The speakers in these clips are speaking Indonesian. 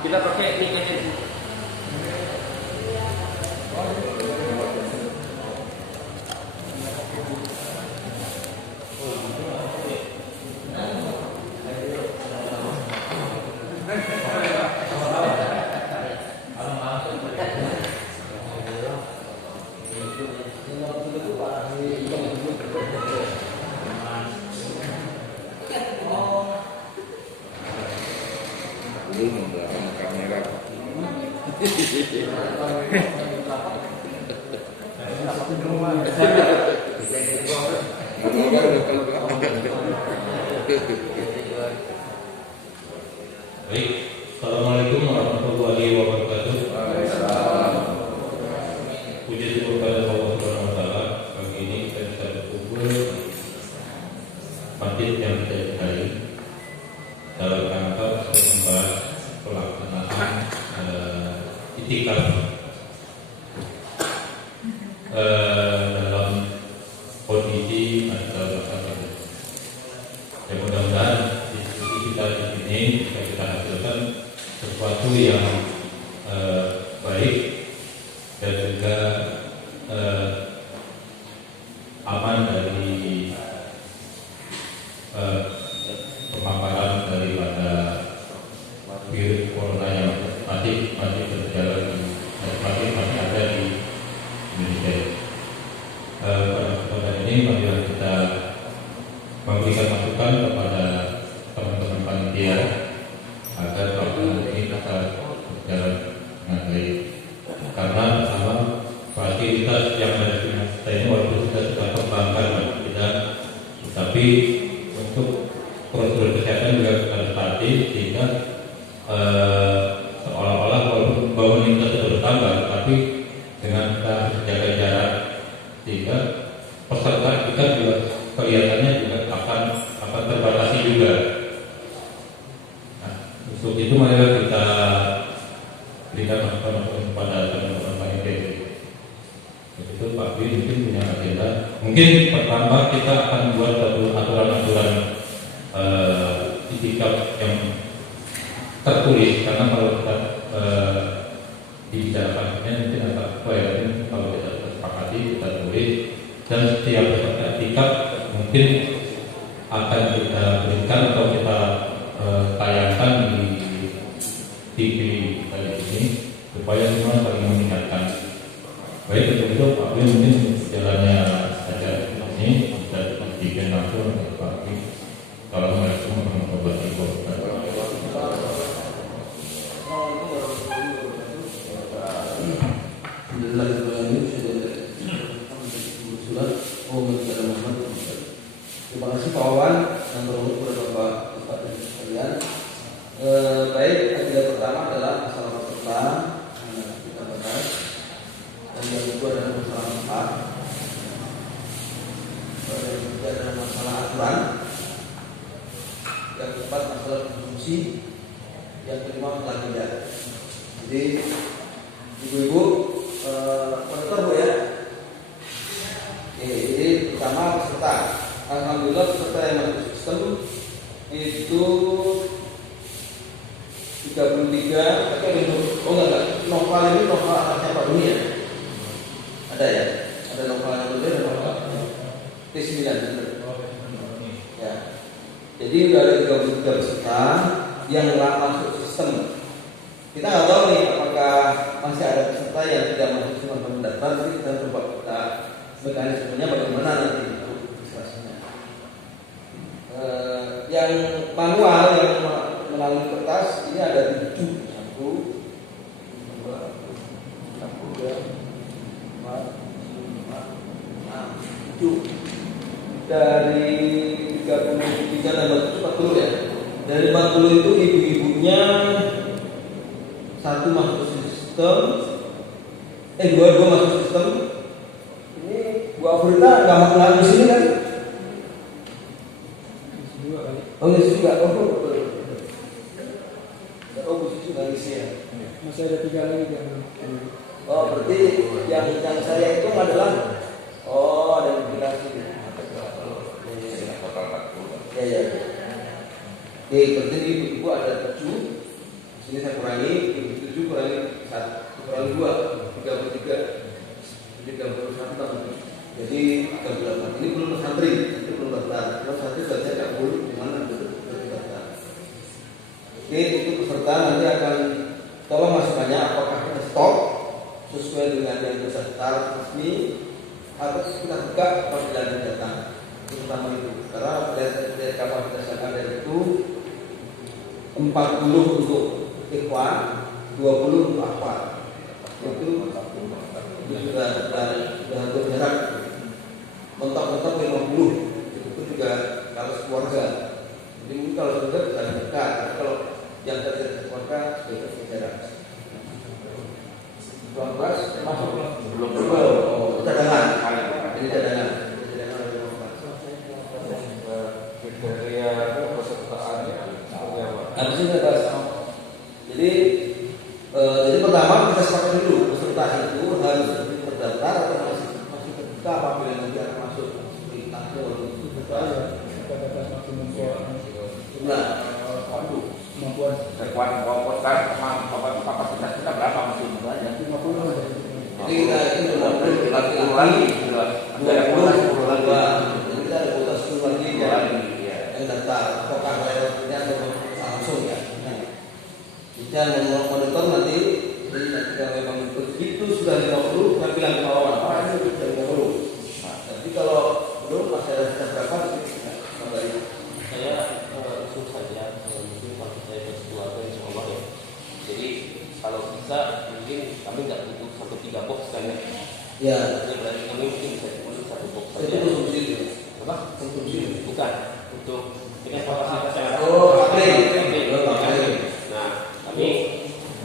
Kita pakai mic aja. Baik, Assalamualaikum warahmatullahi wabarakatuh. Puji syukur pada Allah Subhanahu wa taala. Pagi ini kita bisa berkumpul masjid yang kita cintai dalam rangka untuk membahas pelaksanaan itikaf dalam kondisi masyarakat. Ya, mudah-mudahan diskusi kita di sini bisa kita hasilkan sesuatu yang baik dan juga aman dari pemaparan daripada virus corona yang masih berjalan masih ada di Indonesia. Pada kesempatan ini marilah kita memberikan masukan kepada teman-teman panitia agar pelaksanaan ini dapat berjalan dengan baik. Karena pertama, fasilitas yang ada di kita ini walaupun kita sudah kembangkan tidak, tetapi untuk prosedur kesehatan juga kita lestari sehingga seolah-olah walaupun bangunan kita sudah bertambah, tapi dengan kita jaga jarak sehingga peserta kita juga kelihatannya juga akan terbatasi juga. Nah, untuk itu marilah kita berikan masukan kepada teman-teman panitia. Itu Pak Dwi mungkin punya agenda. Mungkin pertama kita akan buat satu aturan-aturan itikaf yang tertulis, karena kalau kita dibicarakannya mungkin agak kalau kita sepakati kita tulis, dan setiap peserta itikaf mungkin akan kita berikan atau kita tayangkan di TV tadi ini supaya semua saling mengingatkan. Baik, untuk itu Pak Bin mungkin jalannya saja ini bisa dibikin langsung ke Pak Bin. Assalamualaikum warahmatullahi wabarakatuh. Terima kasih Pak Wawan yang berhubung kepada Bapak Ustadz dan sekalian. Baik, agenda pertama adalah masalah peserta kita bahas, dan yang kedua adalah masalah tempat, dan yang ketiga adalah masalah aturan, yang keempat masalah konsumsi, yang kelima masalah kerja. Jadi ibu-ibu monitor Bu ya. Oke, jadi pertama peserta. Alhamdulillah peserta yang masuk sistem itu 3.000 33, tapi ada oh enggak, novel ini novel anaknya Pak Doni ya? Ada ya? Ada novel yang berbeda dan novel T9 benar. Ya. Jadi udah ada 33 peserta yang masuk sistem. Kita nggak tahu nih apakah masih ada peserta yang tidak masuk sistem atau mendaftar. Jadi kita coba kita mekanismenya bagaimana nanti registrasinya. Yang manual yang melalui kertas ini ada 7, 1, 2, 3, 4, 5, 6, 7. Dari 33 tambah 40 ya. Dari 40 itu ibu-ibunya satu masuk sistem, dua masuk sistem. Ini Bu Afrita nggak mau lagi di sini kan? Oh ini juga, oh Bu Susi nggak isi ya? Masih ada 3 lagi yang Oh berarti yang saya itu adalah ada yang dikasih. Ya. Oke, berarti ibu ada 7. Sini saya kurangi, 7 kurangi 1, kurangi 2, 33. Jadi 31 tambah 7. Jadi 38. Ini belum santri, itu belum daftar. Kalau santri saja tidak boleh gimana daftar. Oke, itu peserta nanti akan tolong masukannya apakah kita stop sesuai dengan yang terdaftar resmi atau kita buka apabila ada datang. Itu pertama itu. Karena dari kapasitas yang ada itu 40 untuk ikhwan, 20 untuk akhwat. Itu sudah untuk jarak mentok-mentok 50. Itu juga kalau keluarga. Jadi mungkin kalau keluarga bisa dekat. Kalau yang terjadi keluarga sudah jarak. 12 masuk belum. Oh, cadangan. Ini cadangan. Kriteria pesertaannya seperti apa? Habis ini kita bahas. Jadi pertama kita sepakat dulu peserta itu harus terdaftar atau masih terbuka apabila nanti akan masuk di tampil jumlah kemampuan Sekuat kan kapasitas kita berapa masih banyak? 50. jadi kita itu 50 lagi, ada kuota 10 lagi. jadi kita ada kuota 10 lagi yang daftar apakah lewatnya atau langsung ya. Dan monitor nanti jadi nanti kalau memang itu sudah 50 kita bilang ke lawan ini sudah 50. Nah, tapi kalau belum masih ada sisa berapa kita kembali. Saya usul saja mungkin kalau saya berkeluarga insya Allah ya. Jadi kalau bisa mungkin kami nggak butuh sampai 3 box kan ya. Ya. Jadi berarti kami mungkin bisa cukup 1 box saja. Itu konsumsi itu. Apa? Konsumsi. Bukan untuk dengan kapasitas yang ada. Nah, kami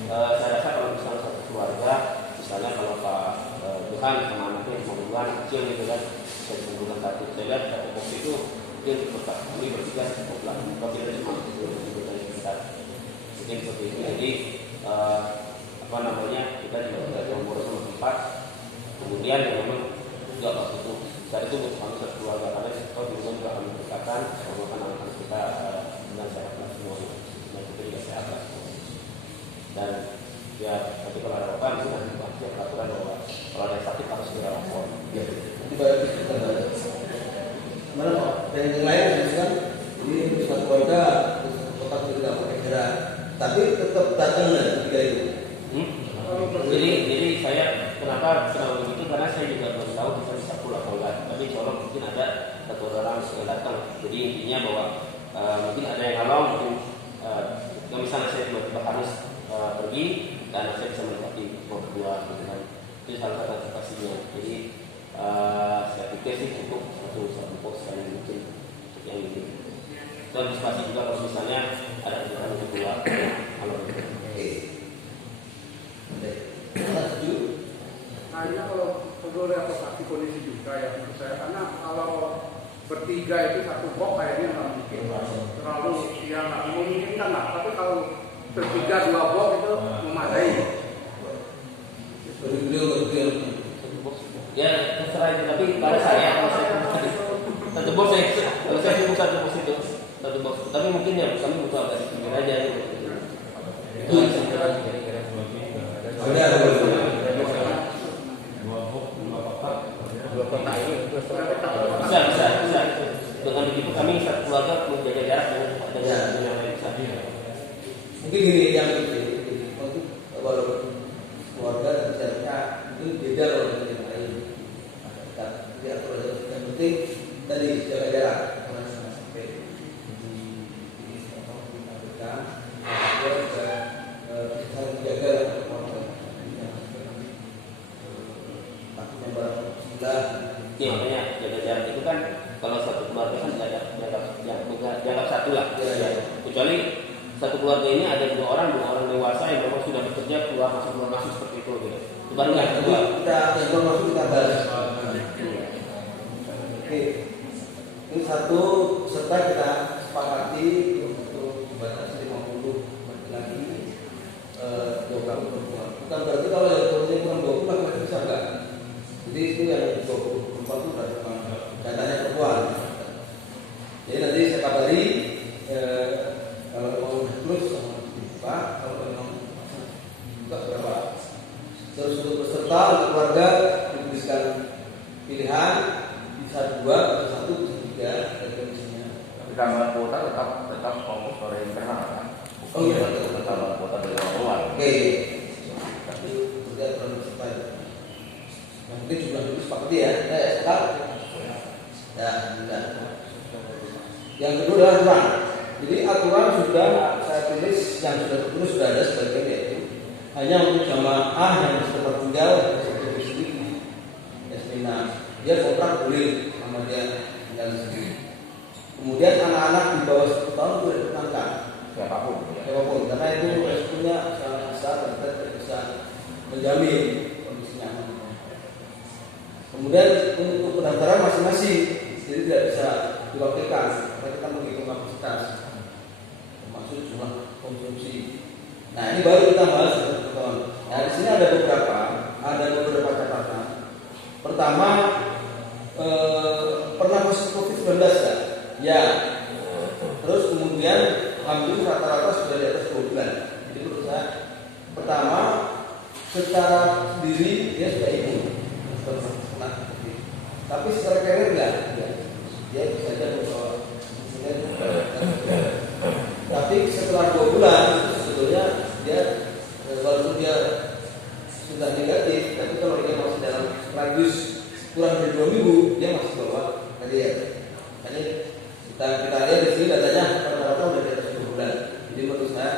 saya rasa kalau misalnya satu keluarga, misalnya kalau Pak Tuhan sama anaknya cuma duluan kecil gitu kan, saya bulan satu. Saya lihat satu box itu mungkin tetap kami bertiga cukup lah. Kalau tidak cuma mungkin seperti itu. Jadi kita juga tidak mengurus sama tempat. Kemudian yang memang juga waktu itu saat itu untuk kami satu keluarga karena kalau dulu juga kami berkatakan bahwa anak-anak kita dengan sehat lah semuanya, dan kita juga sehat lah. Dan ya nanti kalau ada apa itu nanti pasti peraturan bahwa kalau ada yang sakit harus segera lapor. Ya, nanti baru kita bahas. Mana Pak? Dan yang lain kan ini satu keluarga kotak tidak pakai gerak, tapi tetap datang dan tiga itu. Jadi saya kenapa begitu karena saya juga belum tahu kita bisa pulang atau enggak. Tapi insya Allah mungkin ada satu orang yang datang. Jadi intinya bahwa mungkin ada yang halau, mungkin misalnya saya tiba-tiba harus pergi dan saya bisa menikmati mau berdua gitu kan. Itu salah satu antisipasinya. Jadi saya pikir sih cukup satu box sekali mungkin untuk yang ini. Itu antisipasi juga kalau misalnya ada kebutuhan kedua kalau gitu. Nah ini kalau perlu realisasi kondisi juga ya menurut saya, karena kalau bertiga itu satu box kayaknya nggak mungkin, terlalu ya nggak memungkinkan lah. Tapi kalau bertiga 2 box itu memadai. Ya terserah itu, tapi pada saya kalau saya satu box kalau saya cukup satu box itu satu box, tapi mungkin ya kami butuh agak sedikit aja gitu. Itu ada bisa. Dengan begitu kami satu keluarga menjaga jarak dengan yang lain bisa. mungkin gini yang walaupun keluarga dan jaraknya itu beda kalau dengan yang lain. Jadi yang penting tadi jaga jarak. Sampai dia juga saling menjaga takutnya barang sebelah. Iya, makanya jaga jarak itu kan kalau satu keluarga kan dianggap satu lah. Ya. Kecuali satu keluarga ini ada dua orang dewasa yang memang sudah bekerja keluar masuk seperti itu gitu. Itu baru yang kedua. Kita yang masuk kita bahas. Oke. Ini satu serta kita sepakati untuk batasi 50 lagi 20 perempuan. Bukan berarti kalau yang kurang 20 laki-laki bisa enggak. Jadi itu yang 20 perempuan itu berarti datanya perempuan. Jadi nanti saya kabari kalau mau terus sama dibuka, kalau memang buka berapa. Terus untuk peserta untuk keluarga diberikan pilihan bisa 2, bisa 1, bisa 3 dari komisinya. Tapi tambahan kuota tetap fokus pada internal kan? Oh iya, tetap tambahan kuota dari orang luar. Oke. Tapi tidak terlalu cepat. Yang penting jumlah dulu sepakati ya. Sekarang. Ya, enggak. Yang kedua adalah aturan. Jadi aturan sudah saya tulis yang sudah tertulis sudah ada sebagian yaitu hanya untuk jamaah yang bertempat tinggal di sini Yasmina. Dia kontrak boleh sama dia tinggal di sini. Kemudian anak-anak di bawah 10 tahun boleh diperkenankan. Siapapun. Siapapun, karena itu resikonya sangat besar dan kita tidak bisa menjamin kondisinya aman. Kemudian untuk pendaftaran masing-masing, jadi tidak bisa diwakilkan. Kita menghitung kapasitas, termasuk jumlah konsumsi. Nah ini baru kita bahas. Nah di sini ada beberapa catatan. Pertama, pernah positif COVID-19 kan? Ya. Terus kemudian hampir rata-rata sudah di atas 2 bulan. Jadi menurut saya, pertama secara sendiri dia sudah imun, tapi secara karir enggak. Dia bisa saja membawa. Tapi setelah 2 bulan sebetulnya dia walaupun dia sudah negatif, tapi kalau dia masih dalam radius kurang dari 2 minggu dia masih bawa karir. Jadi kita lihat di sini datanya rata-rata sudah di atas 2 bulan. Jadi menurut saya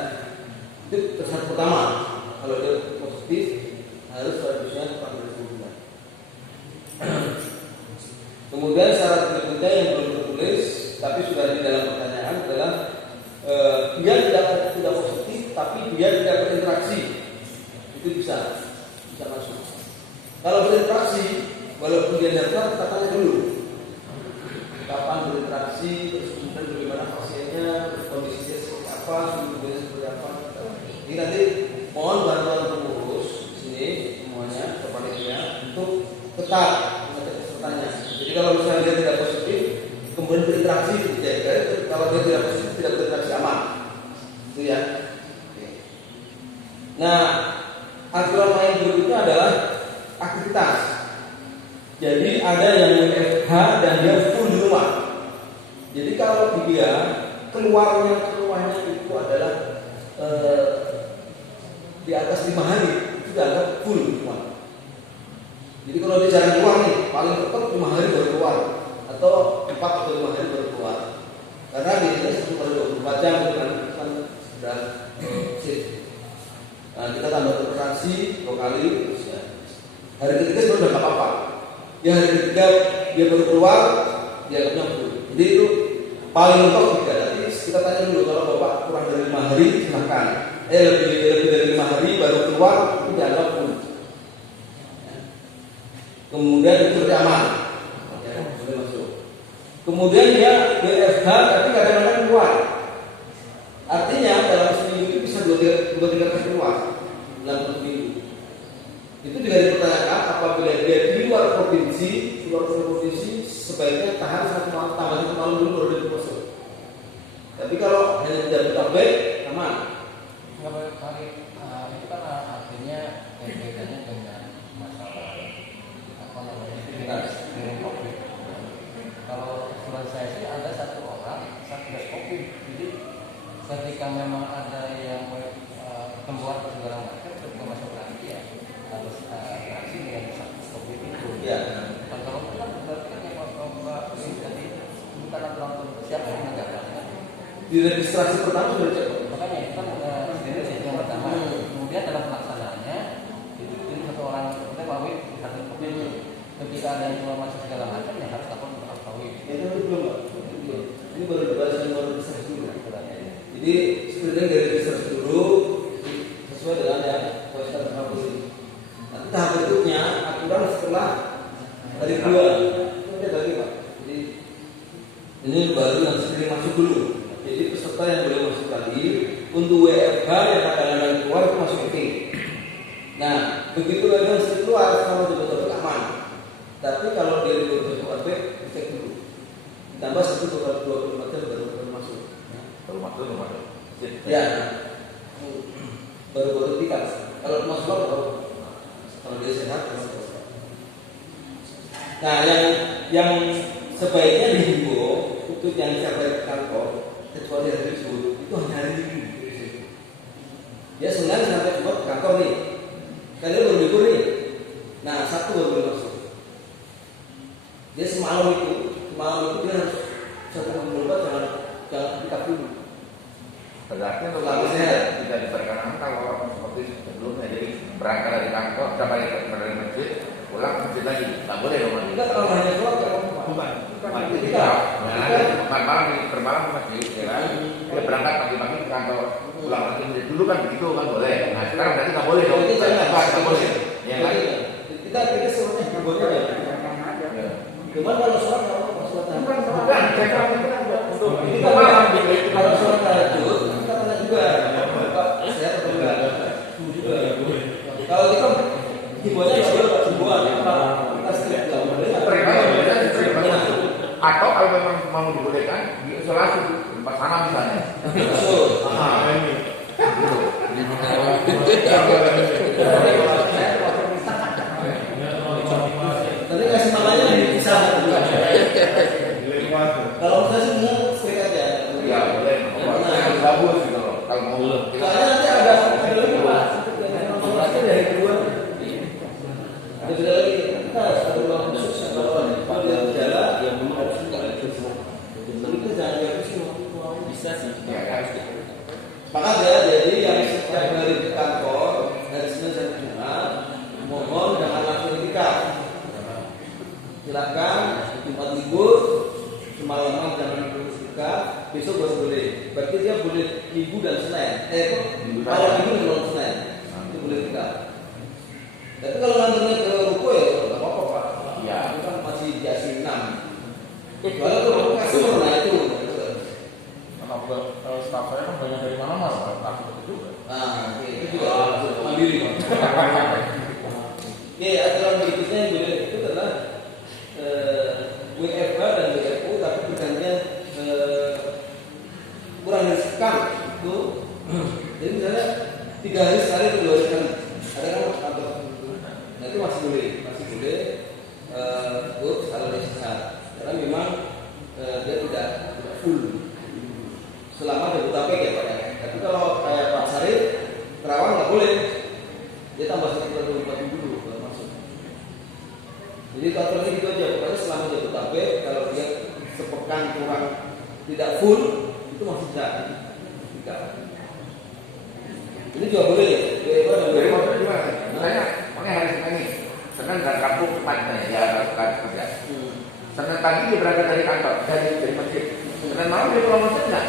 itu kesan pertama kalau dia positif harus radiusnya kurang dari 2 bulan. Kemudian syarat berikutnya yang belum tertulis tapi sudah di dalam pertanyaan adalah dia tidak positif tapi dia tidak berinteraksi, itu bisa masuk. Kalau berinteraksi walaupun dia daftar, kita tanya dulu kapan berinteraksi, terus kemudian bagaimana pasiennya, terus kondisinya seperti apa, suhu tubuhnya seperti apa. Jadi nanti mohon bantuan pengurus di sini semuanya kepada dia untuk tetap mengecek pesertanya. Jadi kalau misalnya dia tidak positif kemudian berinteraksi dijaga, kalau dia tidak positif tidak berinteraksi aman, itu ya. Nah, aturan lain berikutnya adalah aktivitas. Jadi ada yang WFH dan dia full di rumah. Jadi kalau dia keluarnya itu adalah di atas 5 hari itu dianggap full di rumah. Jadi kalau dia jarang keluar nih, paling cepat 5 hari baru keluar, atau 4 atau 5 hari baru keluar. Karena biasanya 1/24 jam kan sudah shift. Nah, kita tambah toleransi 2 kali terus ya. Hari ketiga sebenarnya udah nggak apa-apa. Ya hari ketiga dia baru keluar, dia nggak full. Jadi itu paling mentok 3. Nanti kita tanya dulu kalau bapak kurang dari 5 hari silahkan. Lebih dari 5 hari baru keluar itu dianggap full. Kemudian itu aman, ya, boleh masuk. Kemudian dia WFH tapi kadang-kadang keluar. Artinya dalam seminggu itu bisa 2-3 kali keluar dalam 1 minggu. Itu juga dipertanyakan apabila dia di luar provinsi sebaiknya tahan 1 tahun dulu baru dia masuk. Tapi kalau hanya Jabodetabek aman. Nggak banyak hari di registrasi pertama sudah dicek. Makanya itu kan sendiri yang pertama. Kemudian dalam pelaksanaannya itu jadi satu orang kita kawin satu kopi. Ketika ada yang keluar masuk segala macam ya harus lapor ke kawin. Itu belum Pak. Ini baru dibahas dan baru registrasi dulu. Jadi sebenarnya dari registrasi dulu sesuai dengan yang kita ketahui. Nanti tahap berikutnya aturan setelah hari kedua itu ada lagi Pak. Jadi ini baru yang screening masuk dulu. Jadi peserta yang boleh masuk tadi untuk WFH yang kadang-kadang keluar itu masuk oke. Nah begitu WFH keluar sama betul-betul aman. Tapi kalau dari betul-betul dicek dulu. Ditambah 1/24 jam baru masuk. Baru masuk rumah. Ya, baru tiga. Kalau masuk baru kalau dia sehat masuk. Nah, yang sebaiknya dihimbau untuk yang sampai kantor kecuali hari Jumat itu hanya hari Minggu. Ya Senin sampai Jumat kantor nih. Kalian baru libur nih. Nah, Sabtu baru boleh masuk. Dia semalam itu dia harus 1/24 jangan pick dulu. Berarti untuk lama tidak diperkenankan kalau seperti sebelumnya, jadi berangkat dari kantor sampai dari masjid pulang ke masjid lagi, nggak boleh dong. Kita kalau hanya sholat kalau bukan. Malam bermalam ke masjid, ya kan? Dia berangkat pagi-pagi ke kantor, pulang lagi masjid dulu kan begitu kan boleh. Nah sekarang berarti nggak boleh dong. Nggak boleh. Ya kan? Kita sholatnya nggak boleh ya. Cuman kalau sholat bukan. Kita kalau sholat tahajud kita pernah juga. Pak, saya ketemu juga. Kalau kita hiburannya nggak boleh hiburan kita setiap atau kalau memang mau dibolehkan di isolasi tempat sana misalnya. Nanti kasih namanya bisa. Kalau saya sih mau straight aja. Ya boleh. Bagus gitu loh. Kalau mau. Soalnya nanti ada lagi Pak. Yang dari kedua. Ada lagi kita harus ada ruang khusus kalau dia berjalan yang memang harus kita itu jangan bisa sih harus maka jadi yang setiap hari di kantor dari Senin sampai Jumat mohon jangan langsung ketika silakan Jumat libur semalaman jangan ketika besok baru boleh berarti dia boleh Minggu dan Senin kalau Minggu dan Senin itu boleh ketika. Tapi kalau nganternya ke ruko ya nggak apa-apa Pak. Ya itu kan masih di AC 6. Kalau tuh customer nah itu. Kalau staff saya kan banyak dari mana-mana, takut itu juga. Nah itu juga mandiri Pak. Oke aturan berikutnya yang boleh itu adalah WFH dan WFO tapi bergantian kurang dari sekali itu. Jadi misalnya 3 hari sekali atau 2 hari sekali. Ada kan kantor. Nah itu masih boleh kalau dia sehat karena memang dia tidak full selama Jabodetabek ya Pak ya. Tapi kalau kayak Pak Sarif Kerawang nggak boleh, dia tambah 1/24 dulu baru masuk. Jadi aturannya gitu aja, pokoknya selama Jabodetabek kalau dia sepekan kurang tidak full itu masih bisa. Ini juga boleh ya. Jadi maksudnya gimana? Misalnya, hari Senin ini, Senin dan Rabu tempatnya ya lakukan kerja. Senin pagi dia berangkat dari kantor, dari masjid. Senin malam dia pulang masjid nggak?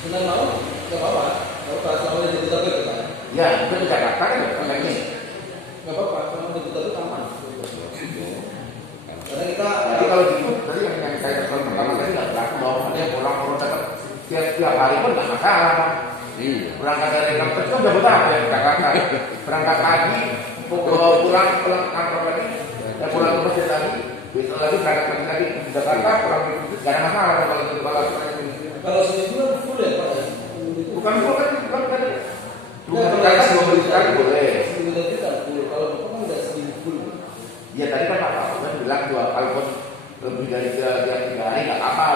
Senin malam nggak apa-apa. Kalau selama dia Jabodetabek kan? Ya, itu di Jakarta kan sampai ini. Nggak apa-apa, selama dia Jabodetabek aman. Karena kita Jadi kalau gitu, tadi yang saya pertama tadi nggak berlaku bahwa dia pulang dapat tiap hari pun nggak masalah. Berangkat dari kantor itu Jabodetabek Jakarta. Berangkat pagi, pulang kantor lagi, dan pulang ke masjid lagi. Besok lagi berangkat lagi ke Jakarta, pulang ke masjid. Gak ada masalah kalau itu kalau seminggu kan full ya Pak. bukan kan. Jakarta 2 minggu sekali boleh. Seminggu tadi kan full. Kalau Bapak kan nggak seminggu full. Ya tadi kan Pak Pak bilang 2 kalaupun lebih dari 3 hari nggak apa-apa.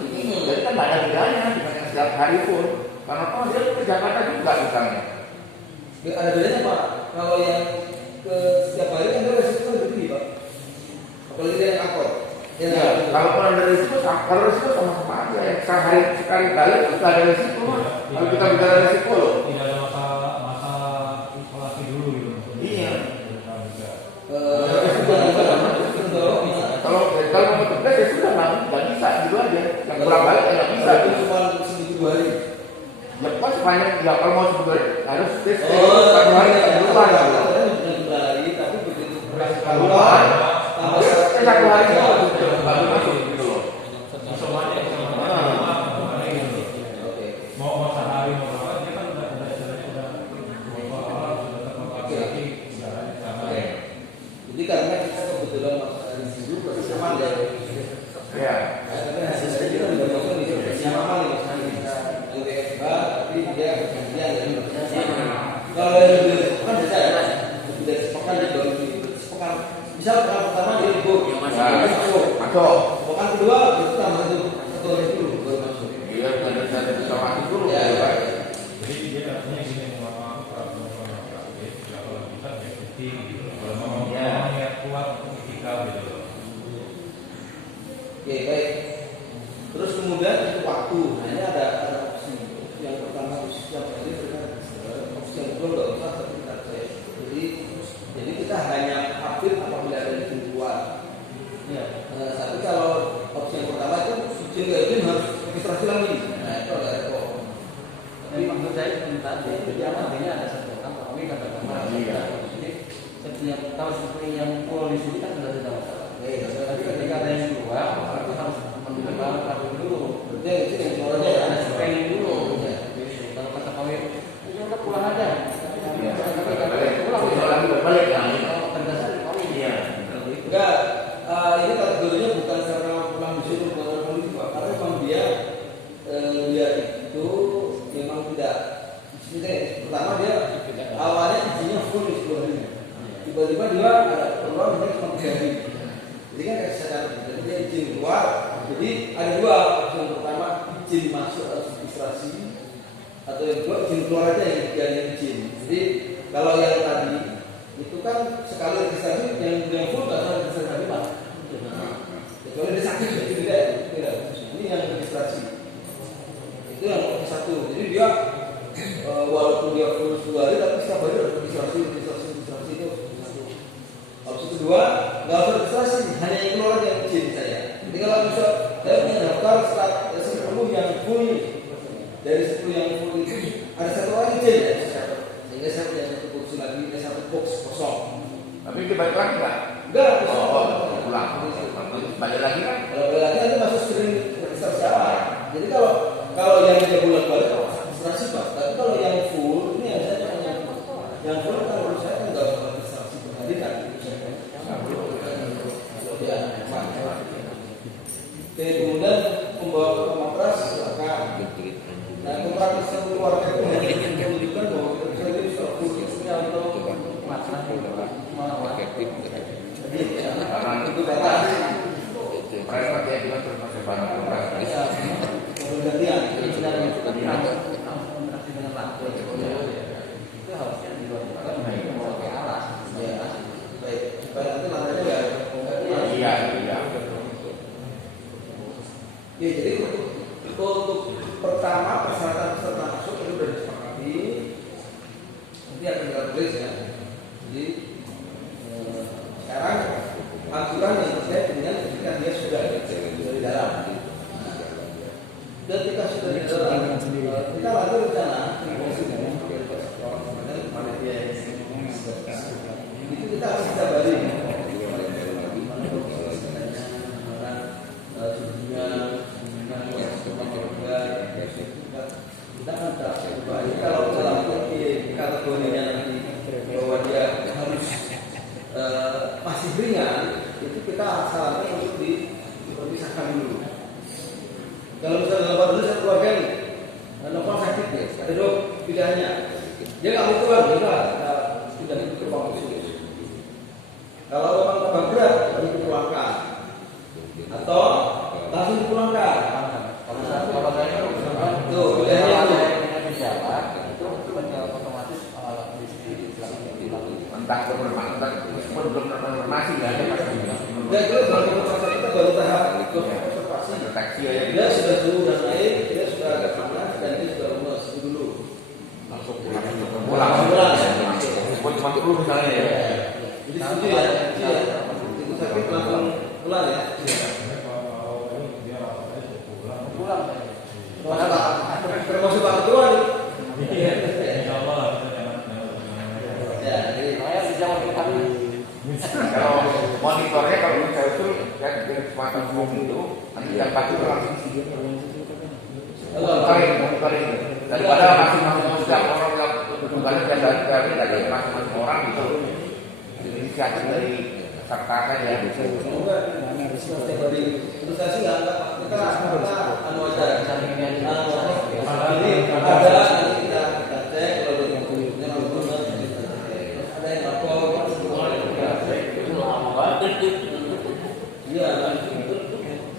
Jadi kan nggak ada bedanya dengan yang setiap hari pun. Karena dia ke Jakarta juga misalnya. Ada bedanya Pak. Kalau yang ke setiap hari kan dia resiko lebih tinggi Pak. Apalagi dia yang akor. Ya, kalau dari situ sama aja. Yang sekali balik itu ada resiko. Kalau kita bicara resiko loh. Tidak ada masa isolasi dulu gitu. Iya. Kalau Kalau mau tugas ya sudah nggak bisa gitu aja. Yang pulang balik nggak bisa. itu cuma seminggu 2 hari. Ya pas banyak ya kalau mau sebenarnya harus tes Oh, 1 hari keluar. hari tapi begitu Keluar. tambah 1 hari itu baru masuk gitu loh. Isolasi Oke. mau sehari mau berapa dia kan sudah terkontrolasi Oke. Jadi karena kita kebetulan hari Minggu bersamaan dari Ya. karena hasilnya kita tidak melakukan di bersama nih yang WFH tapi dia bergantian dari kalau yang kan bisa ya sudah sepekan di dalam sepekan misal pekan pertama dia libur masuk pekan kedua itu tambah itu 1 hari dulu baru masuk. Iya, ada bisa masuk dulu. Ya, ya. jadi dia artinya gini kalau bisa ya cuti gitu kalau mau niat kuat itikaf gitu. Oke, baik. Terus kemudian itu waktu. Nah, ini ada opsi. Yang pertama opsi yang tadi opsi yang kedua nggak usah tapi kita cek. Jadi kita hanya update apabila ada izin keluar. Ya. Tapi kalau opsi yang pertama itu izin nggak izin harus registrasi lagi. Nah, itu agak repot. Tapi maksud saya tadi, jadi artinya ada satu orang, kami katakan jadi setiap tahun seperti yang full di sini kan sudah tidak masalah. Tapi ketika ada yang keluar, itu harus menerima kartu dulu. Berarti itu yang keluarnya Ada ada screening dulu. Kalau kata kami, itu udah pulang aja. Tapi kalau pulang Besok lagi berbalik ya. kalau tegasnya kami Iya. enggak. Ini kategorinya bukan karena pulang di situ bukan karena polisi Pak. Karena memang dia itu memang tidak. Pertama dia awalnya izinnya full di 10 hari. Tiba-tiba dia ada keperluan dia cuma 3 hari. Jadi kan secara jadi dia izin keluar. Jadi ada 2. Yang pertama izin masuk harus registrasi atau yang kedua izin keluar aja yang izin. Jadi kalau yang tadi itu kan sekali registrasi yang full nggak usah registrasi lagi Pak. Kecuali dia sakit jadi tidak. Ini yang registrasi. Itu yang opsi 1. Jadi dia walaupun dia full 10 hari tapi setiap hari harus registrasi itu. Opsi kedua nggak usah registrasi, hanya yang keluar yang izin saya. Jadi kalau bisa saya punya daftar 10 yang full ini. Dari 10 yang full itu ada 1 orang izin ya. Sehingga saya punya 1 box lagi, 1 box kosong. Tapi dia balik lagi nggak? Enggak, Pulang. Balik lagi kan? Kalau balik lagi nanti masuk screen registrasi awal. Jadi kalau yang dia bulan balik registrasi Pak. Tapi kalau yang full ini yang saya tanya yang full kan menurut saya kan nggak usah registrasi berarti kan. Ya, oke, kemudian membawa ke matras silakan. Nah, kontrak keluarga itu menunjukkan bahwa kita bisa khususnya untuk matras itu kata Mereka dia bilang terus masih barang kontrak. gantian. interaksi dengan lampu itu harusnya dilakukan memakai alas. Ya, baik. Supaya nanti matanya nggak. Iya. Ya, jadi untuk pertama persyaratan peserta masuk itu sudah disepakati. Nanti akan kita tulis ya. Jadi sekarang aturan yang terkait dengan ketika dia sudah dari dalam. Ketika sudah di dalam, kita lalu rencana itu kita harus kabari. Kita kan jadi kalau dalam kategorinya nanti bahwa dia harus masih ringan, itu kita sarankan untuk dipisahkan dulu. Kalau misalnya dalam dulu saya keluarga nih, novel sakit ya, ada dok pilihannya. Dia nggak mau pulang, dia tidak ikut ruang khusus. Kalau memang tambah berat, harus dipulangkan atau langsung dipulangkan. Kalau saya Tuh, pilihannya itu. itu otomatis Entah belum konfirmasi nggak ada pasti. Dan itu kalau kita baru tahap observasi. deteksi aja. Dia sudah suhu dan naik, dia sudah agak panas dan dia sudah lemas itu dulu. Langsung Pulang. Cuma 10 misalnya ya. Jadi setuju ya, itu sakit langsung pulang ya. Pulang. Termasuk Pak Ketua nih. Ya, jadi Saya dijawab kami. Kalau monitornya kalau bisa itu kan dari semacam mobil itu nanti yang pasti langsung monitoring daripada masing-masing setiap orang yang tugasnya dari masing-masing orang gitu. Jadi inisiatif dari peserta saja. setiap hari terus saya sih nggak kita anu aja ini ada nanti kita cek kalau ada yang kulitnya langsung ada yang lapor iya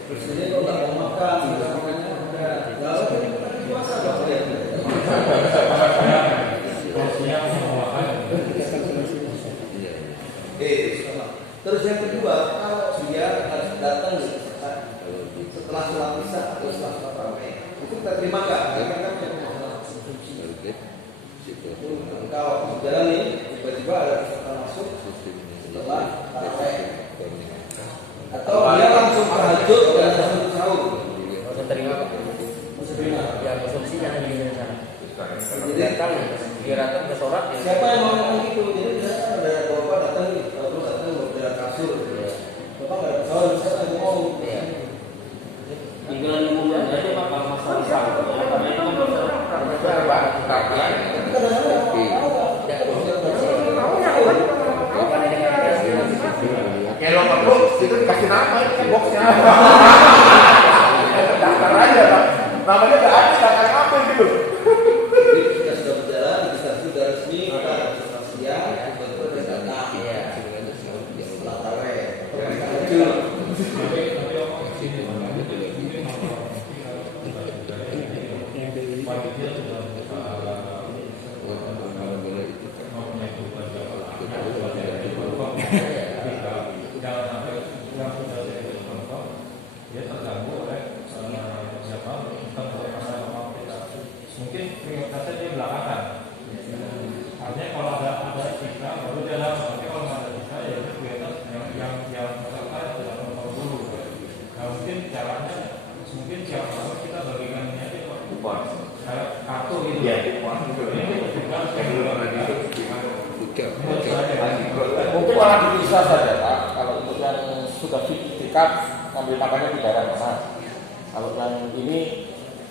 presiden kalau nggak mau makan puasa dong ya terus yang kedua kalau dia harus datang setelah sholat isya atau setelah sholat tarawih itu kita terima nggak? Kalau jalan nih tiba-tiba ada peserta masuk setelah tarawih atau dia langsung tahajud dan langsung sahur Saya terima Pak. masih terima. Ya konsumsi jangan di sana. Jadi Datang, dia datang ke sholat ya. siapa yang mau ngomong gitu? Jadi misalnya ada bapak datang nih, terus datang berbeda kasur, bapak nggak ada pesawat, saya nggak mau. Tinggal umumnya aja Pak kalau masalah sahur ya, karena itu kan Kalau perlu itu dikasih nama boxnya. Daftar aja Pak. Namanya nggak ada, daftar apa gitu. Jadi kita sudah berjalan, kita sudah resmi, kita ada kesaksian, betul-betul ada data. Setelah tarawih, tahajud. Mungkin prioritasnya dia belakangan. Artinya kalau ada sisa baru jalan. Tapi kalau nggak ada sisa ya itu prioritas yang peserta tidak perlu dulu. Nah mungkin caranya mungkin tiap tahun kita bagikan ini aja Pak. Kayak kartu gitu. Iya. Mungkin malah bisa saja Pak, kalau untuk yang sudah sertifikat ngambil makannya di daerah mana. Kalau yang ini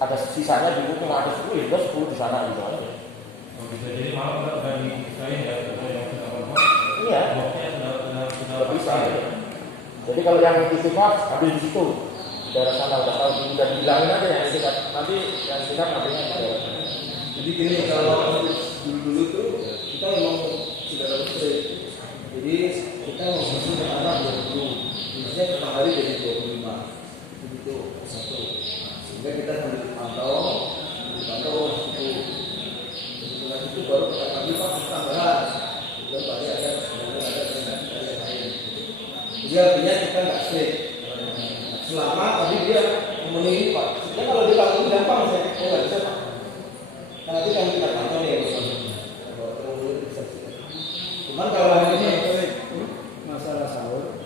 ada sisanya di mungkin ada 10 ya 10 di sana gitu aja. Oh, bisa jadi malah udah dipisahin ya yang sudah konfirm. Iya, Bloknya sudah bisa. Ya. Jadi kalau yang sertifikat ambil di situ di daerah sana udah tahu udah dibilangin aja yang sertifikat nanti yang sertifikat ngambilnya di daerah sana. Jadi gini, kalau dulu tuh kita memang sudah dapat trade. Jadi kita mengisi anak 20, biasanya per hari jadi 25. Itu satu. Sehingga kita sambil pantau itu. Setelah itu baru kita kami Pak tambahan. Dan pasti ada transaksi yang lain. Jadi artinya kita nggak trade. Selama tadi dia memenuhi Pak. Sebenarnya kalau dia lakukan gampang saya nggak bisa Pak. Nanti kami kita pantau ya. Cuman kalau hari ini masalah sahur,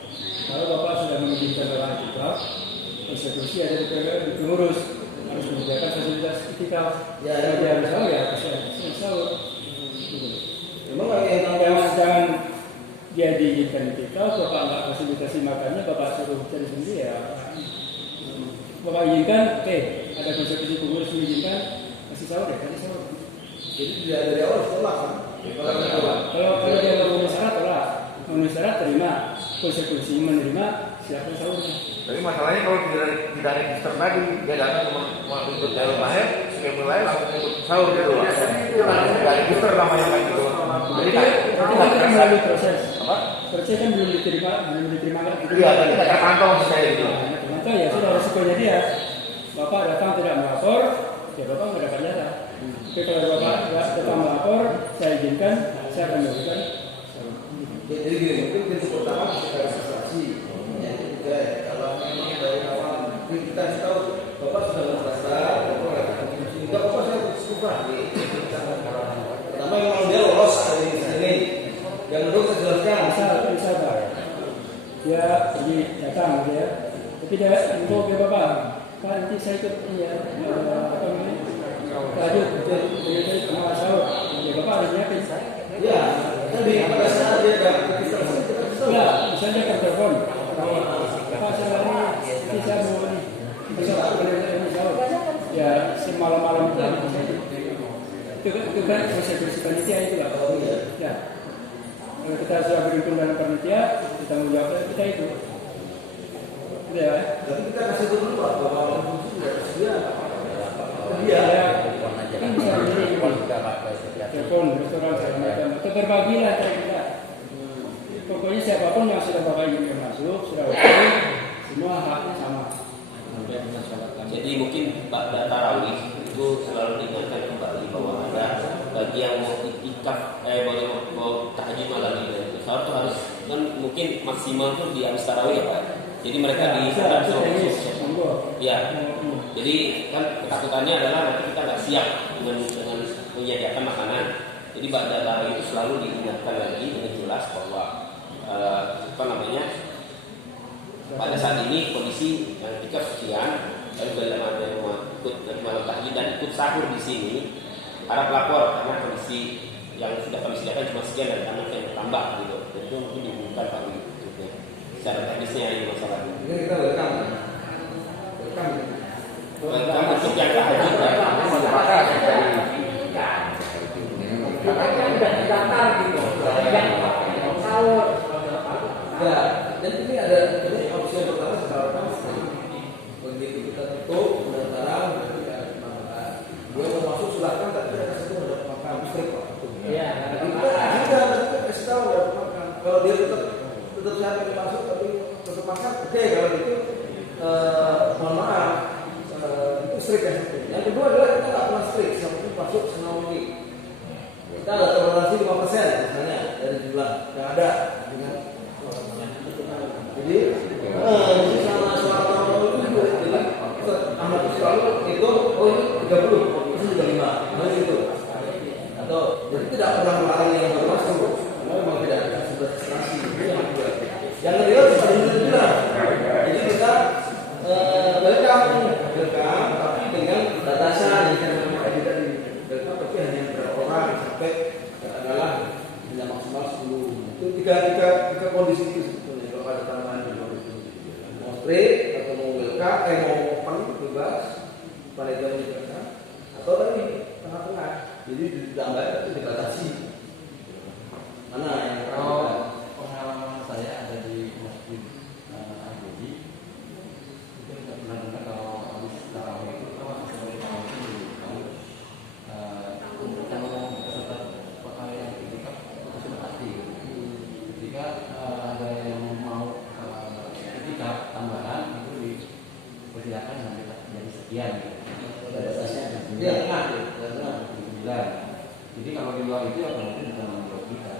kalau Bapak sudah mengizinkan orang kita, konstitusi ada di pengurus harus menyediakan fasilitas itikaf. Ya, Kalau dia harus sahur ya bisa sahur. memang kalau yang Jangan dia diizinkan itikaf, Bapak nggak fasilitasi makannya, Bapak suruh cari sendiri ya. Bapak izinkan, oke, ada konstitusi pengurus mengizinkan, kasih sahur ya, kasih sahur. jadi dari awal setelah kan. Kalau dia memenuhi syarat tolak, memenuhi syarat terima, konsekuensi menerima silakan sahurnya. Tapi masalahnya kalau tidak register tadi, dia datang cuma untuk jalur lahir, sudah mulai langsung untuk sahur gitu. Itu langsung tidak register namanya kan gitu. Jadi Nanti kan melalui proses. apa? Proses kan belum diterima kan? Iya, tapi tidak terpantau maksud saya gitu. Maka ya sudah resikonya dia. Bapak datang tidak melapor, ya Bapak nggak dapat jatah. Tapi kalau Bapak nggak datang melapor, saya izinkan, saya akan memberikan. Jadi gini, mungkin pintu pertama kita registrasi. Yang ketiga, kalau memang dari awal kita tahu Bapak sudah merasa enggak Bapak saya suka pertama memang dia lolos dari sini yang kedua saya jelaskan bisa Pak. Dia pergi datang dia, tapi dia info ke Bapak, Pak nanti saya ikut apa namanya lanjut jadi pengawas sahur. Ya Bapak harus nyiapin. ya tadi pada saat dia Enggak, misalnya kan telepon. Pak saya lari, nanti saya mau ini sahur. Ya semalam-malam itu kan proses panitia itu lah. Ya. Kalau kita sudah berhitung dalam panitia, kita tanggung jawab kita itu. Ya. tapi kita kasih dulu Pak bahwa dia Kan bisa ini telepon restoran segala macam. Atau berbagilah antara kita. Pokoknya siapapun yang sudah Bapak ingin masuk, sudah oke, semua haknya sama. Jadi mungkin pada tarawih itu selalu diingatkan kembali bahwa ada bagi yang mau iktikaf, mau tahajud malam ini, sahur itu harus kan mungkin maksimal tuh di habis tarawih ya Pak. Jadi mereka di sana ya. Jadi kan ketakutannya adalah nanti kita nggak siap dengan menyediakan makanan. Jadi pada tarawih itu selalu diingatkan lagi dengan jelas bahwa pada saat ini kondisi yang iktikaf sekian, lalu dalam ada yang mau ikut malam tahajud dan ikut sahur di sini, harap lapor karena kondisi yang sudah kami sediakan cuma sekian dan kami akan bertambah gitu. Jadi itu mungkin dibutuhkan Pak gitu. Secara teknisnya ini masalahnya. ini kita welcome Welcome untuk yang tahajud ya. ya dan ini ada opsi yang pertama sekarang begitu kita tutup pendaftaran dia mau masuk silakan tapi kita kasih tahu ada makan listrik Pak. Iya. Kita kasih tahu ada makan. Kalau dia tetap saya ingin masuk tapi tetap makan, oke kalau gitu mohon maaf itu strict ya. Yang kedua adalah kita nggak pernah strict, yang penting masuk senang mungkin. Kita ada toleransi 5% misalnya dari jumlah yang ada dengan jadi sama suara tahun itu juga jadi amat selalu itu oh ini 30 itu 35 nah itu atau jadi tidak pernah melarang yang baru masuk karena memang tidak ada substansi yang kedua bisa dibilang jadi kita welcome tapi dengan batasan yang tidak di welcome tapi hanya berapa orang sampai adalah hanya maksimal 10 itu tiga kondisi itu sebetulnya kalau ada tambahan di luar itu mau straight atau mau welcome mau open bebas panitia menyediakan atau tadi tengah-tengah jadi ditambah itu dibatasi mana yang Kalau pengalaman saya ada di masjid Al-Budi itu tidak pernah dengar kalau habis tarawih itu sebagai tarawih itu kalau peserta pakaian ketika itu sudah pasti ketika ada yang mau ketika tambahan itu dipersilakan sampai jadi sekian ya jadi kalau di luar itu otomatis bukan menurut kita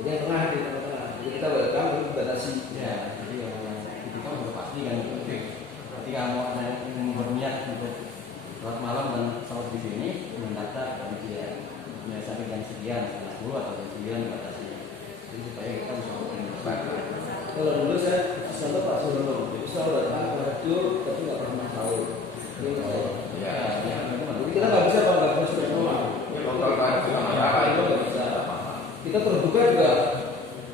jadi yang tengah di tengah-tengah jadi kita welcome itu dibatasi ya jadi yang itu kan sudah pasti kan ketika mau ada yang berniat untuk sholat malam dan sholat di sini mendaftar dari dia biasanya jam sekian setengah 10 atau jam 9 dibatasi jadi supaya kita bisa berniat. kalau dulu saya contoh Pak Surono itu selalu datang tahajud tapi nggak pernah sahur jadi kita nggak bisa kalau nggak pernah sudah rumah kita terbuka juga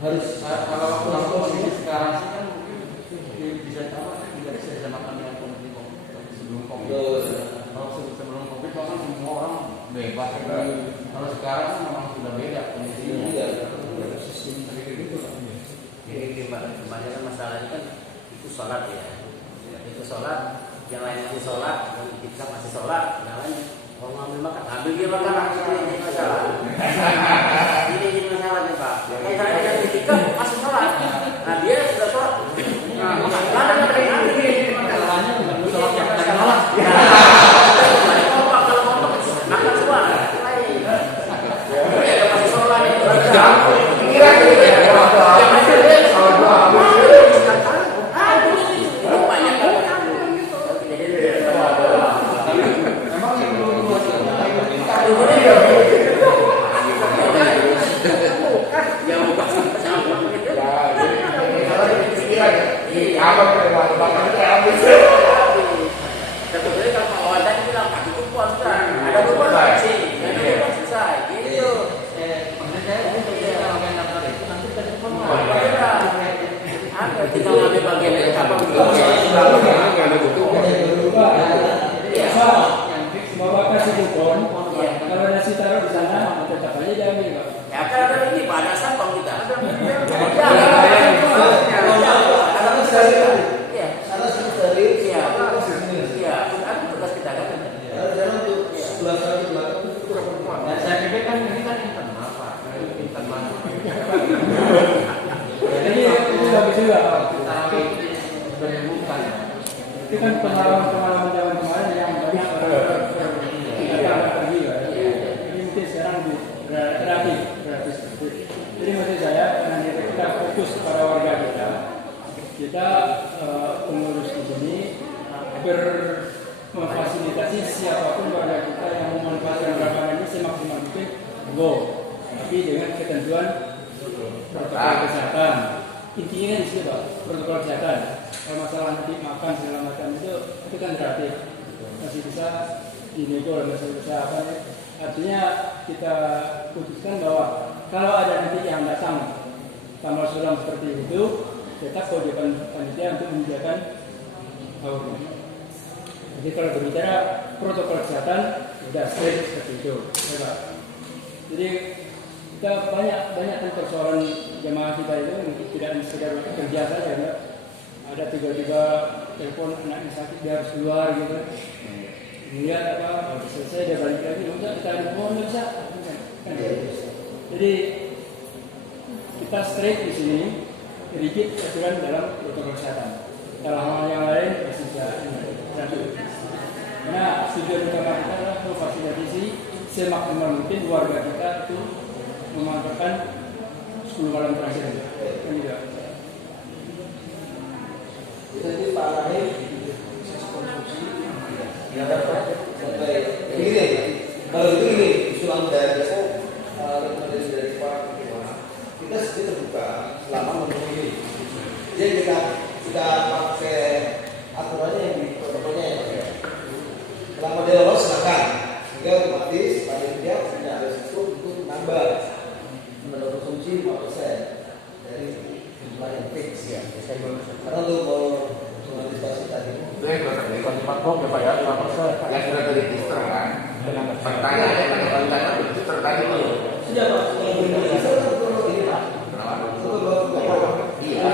harus kalau posisi sekarang sih kan bisa tidak bisa disamakan dengan sebelum COVID. Kalau sebelum COVID kan semua orang bebas. Kalau sekarang kan memang sudah beda kondisinya. Ini gimana? Kebanyakan masalahnya kan itu sholat ya. Itu sholat, yang lain masih sholat, dan kita masih sholat, yang lain mau ngambil makan, ambil dia makan ini masalah. Ini masalahnya Pak. Kayak saya yang ketika masih sholat, nah dia sudah sholat. Nah, makan dari ini masalahnya bukan sholat yang kita sholat. Kalau mau makan semua, lain. Dia masih sholat itu. Kira-kira ada ini Pak, ada satpam kita. Ada tugas kita kan. Nah, saya pikir kan ini kan internal Pak, internal. Jadi itu bagus juga. Kita berbukan. Itu kan pengalaman zaman kemarin yang banyak orang pergi kan. Jadi mungkin sekarang lebih kreatif seperti itu. Jadi maksud saya nanti kita fokus pada warga kita pengurus di sini memfasilitasi siapapun warga kita yang memanfaatkan lapangan ini semaksimal mungkin tapi dengan ketentuan protokol kesehatan. Intinya di sini Pak, protokol kesehatan. Kalau masalah nanti makan segala macam itu kan gratis, masih bisa dinego, masih bisa apa ya. Artinya kita putuskan bahwa kalau ada nanti yang datang tamu sulam seperti itu, tetap kewajiban panitia untuk menyediakan aurnya. Jadi kalau berbicara protokol kesehatan, sudah strict seperti itu, ya Pak. Jadi kita banyak kan persoalan jemaah kita itu mungkin tidak sekedar kerja saja, ya. Ada tiba-tiba telepon anaknya sakit dia harus keluar gitu. Lihat apa, selesai dia balik lagi, udah kita mau bisa. Kan. Jadi kita strict di sini, rigid aturan dalam protokol kesehatan. Dalam hal yang lain masih bisa. Karena tujuan utama kita adalah memfasilitasi semaksimal mungkin warga kita itu memanfaatkan 10 malam terakhir. Kan tidak. Jadi Pak Rahim ya sampai ini kalau itu ini usulan dari Pak kita sedikit terbuka selama memenuhi. Jadi kita pakai aturannya yang di protokolnya yang pakai. Selama dia lolos silakan. Sehingga otomatis panitia punya resiko untuk menambah konsumsi 5% dari jumlah yang fix ya. Karena untuk mengantisipasi tadi. Itu yang sudah terlibat 4 blok ya Pak ya, 5%. Yang sudah diregister kan. Pertanyaannya kan rencana register tadi itu. Sudah Pak, yang diregister kan itu ini Pak. Iya.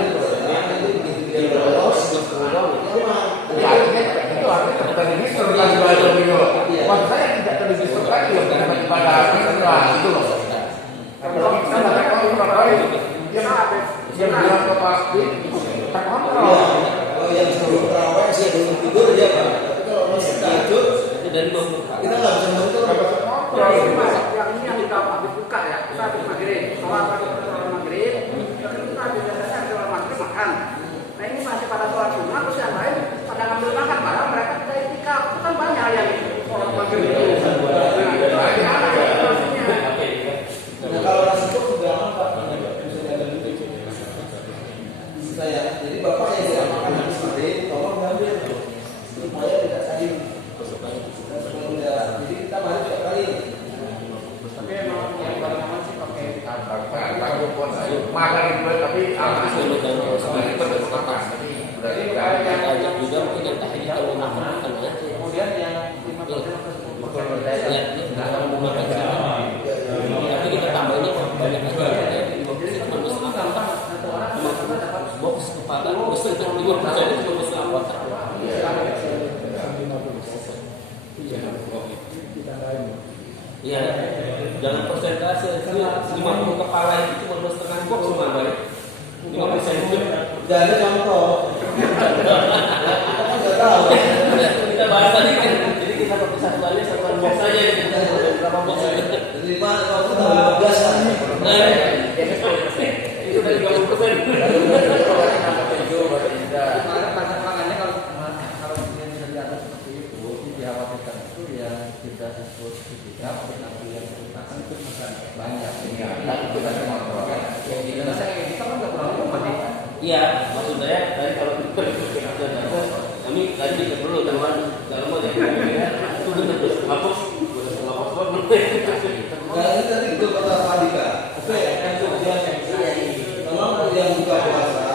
Itu lolos. Artinya terregister lagi balik video. Maksud saya tidak terregister lagi ya pada setelah itu loh. Kalau kita nggak tahu orang lain, dia bilang ke pasti tak kontrol. Kalau yang sebelum terawih sih belum tidur dia Pak. Tapi kalau masih tidur Itu dari 20 kita nggak bisa menentukan. Yang ini yang kita habis buka ya, kita habis maghrib, sholat maghrib, terus kita habis biasanya sholat maghrib makan. Nah ini masih pada sholat Jumat, terus yang lain pada ngambil makan, padahal mereka tidak itikaf. Itu kan banyak yang sholat maghrib itu. Nah kalau nasi kok sudah aman Pak, bisa diambil dulu. Saya, jadi Bapak yang tidak makan habis maghrib, tolong diambil supaya tidak saling. Jadi kita mari tiap kali. Tapi emang yang paling aman sih pakai makan itu tapi aman Jadi ajak juga mungkin yang tadi kalau makan aja. kemudian yang 5% Ya, kalau mau makan tapi kita tambahinnya banyak aja. Box kepala, box itu 5% itu box apa? Iya, jangan persentase. 50 kepala itu cuma 2,5 box cuma balik. 5% itu. Jadi contoh. Kita kan nggak tahu. Kita bahas tadi kan, jadi kita pakai satu kali satu box saja. Berapa box? Jadi Pak, kalau kita 15 kan. Itu dari 30%. Makanya kalau bisa di atas seperti itu, dikhawatirkan itu yang tidak disebut tidak, tapi yang kita itu bukan banyak. tapi kita kontrol. Karena kita kan nggak kurang rumah nih. Iya, maksud saya tadi kalau kami tadi dicek dulu teman kalau mau jadi itu betul lapor Nah ini tadi itu kata Pak Andika. Oke, kalau yang buka puasa,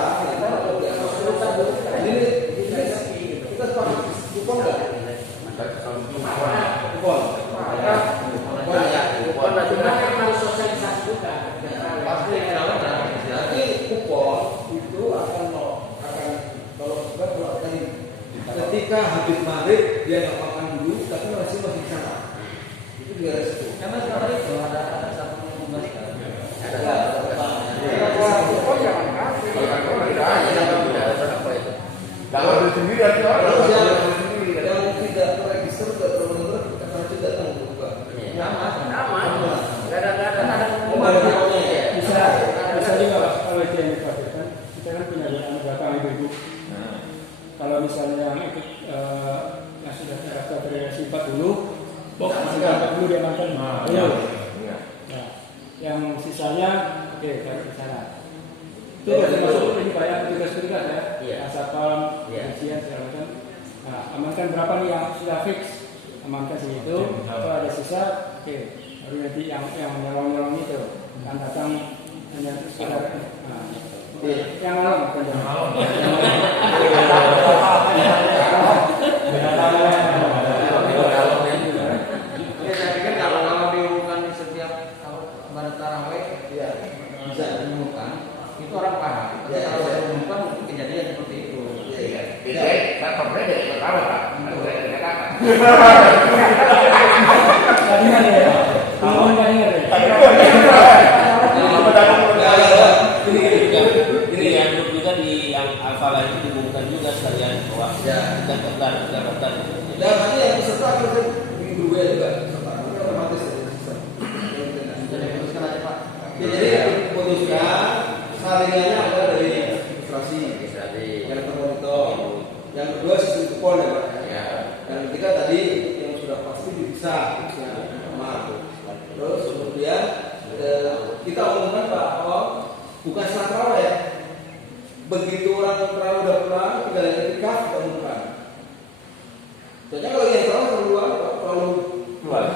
ini kita pakai kupon nggak? Kupon. Kupon ya. Cuma memang sosialisasi juga. Pasti kalau Jadi kupon itu akan kalau sudah akan ketika habis maghrib dia nggak makan dulu, tapi masih di sana. Itu juga resiko. karena sekarang itu ada satu pengumuman sekarang. Kupon jangan kasih. Kalau ada sendiri ada Kalau orang yang tidak terregister benar-benar akan tidak terbuka. Aman. Enggak ada Bisa juga Pak, kalau itu yang dikhawatirkan, kita kan punya data ibu-ibu. Kalau misalnya yang ikut yang sudah terdaftar verifikasi 40, masih dapat dulu dia makan Iya. Nah, yang sisanya oke taruh di sana. Itu termasuk ini banyak petugas-petugas ya, Iya. asapam, Iya. ujian segala macam. Nah, amankan berapa nih yang sudah fix, amankan segitu. Kalau ada sisa, oke, baru nanti yang nyolong itu kan datang hanya sekedar yang malam bukan yang malam. Saya pikir kalau diumumkan setiap pada tarawih bisa diumumkan, itu orang paham. Tapi kalau diumumkan mungkin kejadian seperti itu. Biasanya tak pernah dari pertama Pak. Dari Jakarta. Bandingan ya, bandingan ya. Ini yang juga di yang Alfala itu diumumkan juga sekalian bahwa daftar. Dan nanti yang peserta kita di dua juga peserta. Ini otomatis sistem. Jadi putuskan aja Pak. Jadi putuskan saringannya ada dari administrasi, yang termonitor. Yang kedua sistem kupon ya Pak. Yang ketiga tadi yang sudah pasti diperiksa sama. Terus kemudian kita umumkan Pak, bukan setelah terawih ya. Begitu orang terawih udah pulang, tinggal yang ketika kita umumkan. Soalnya kalau yang terawih terlalu luas.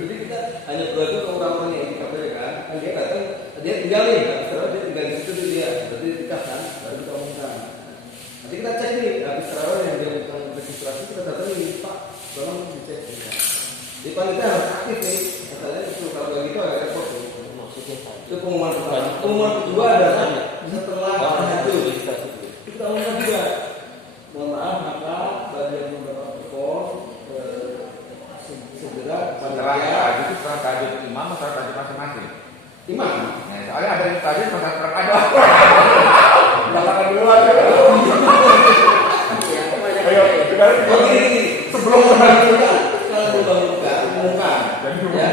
Jadi kita hanya berlaku ke orang-orang yang di KPR kan. Dia datang, dia tinggal nih, dia tinggal di situ dia. Berarti ketika kan, baru kita umumkan. Nanti kita cek nih, habis terawih yang dia bukan registrasi kita datang nih, Pak, tolong dicek. Di panitia harus aktif nih. Misalnya itu kalau kayak gitu agak repot. Itu pengumuman pertama. Pengumuman kedua adalah setelah tahajud kita umumkan juga. Mohon maaf maka bagi yang mendapat kupon segera Setelah tahajud itu setelah tahajud imam atau tahajud masing-masing. imam. Nah, soalnya ada yang tahajud masa ada. Dapatkan duluan. Ayo, sekarang Gini, sebelum menentukan kalau umumkan, ya.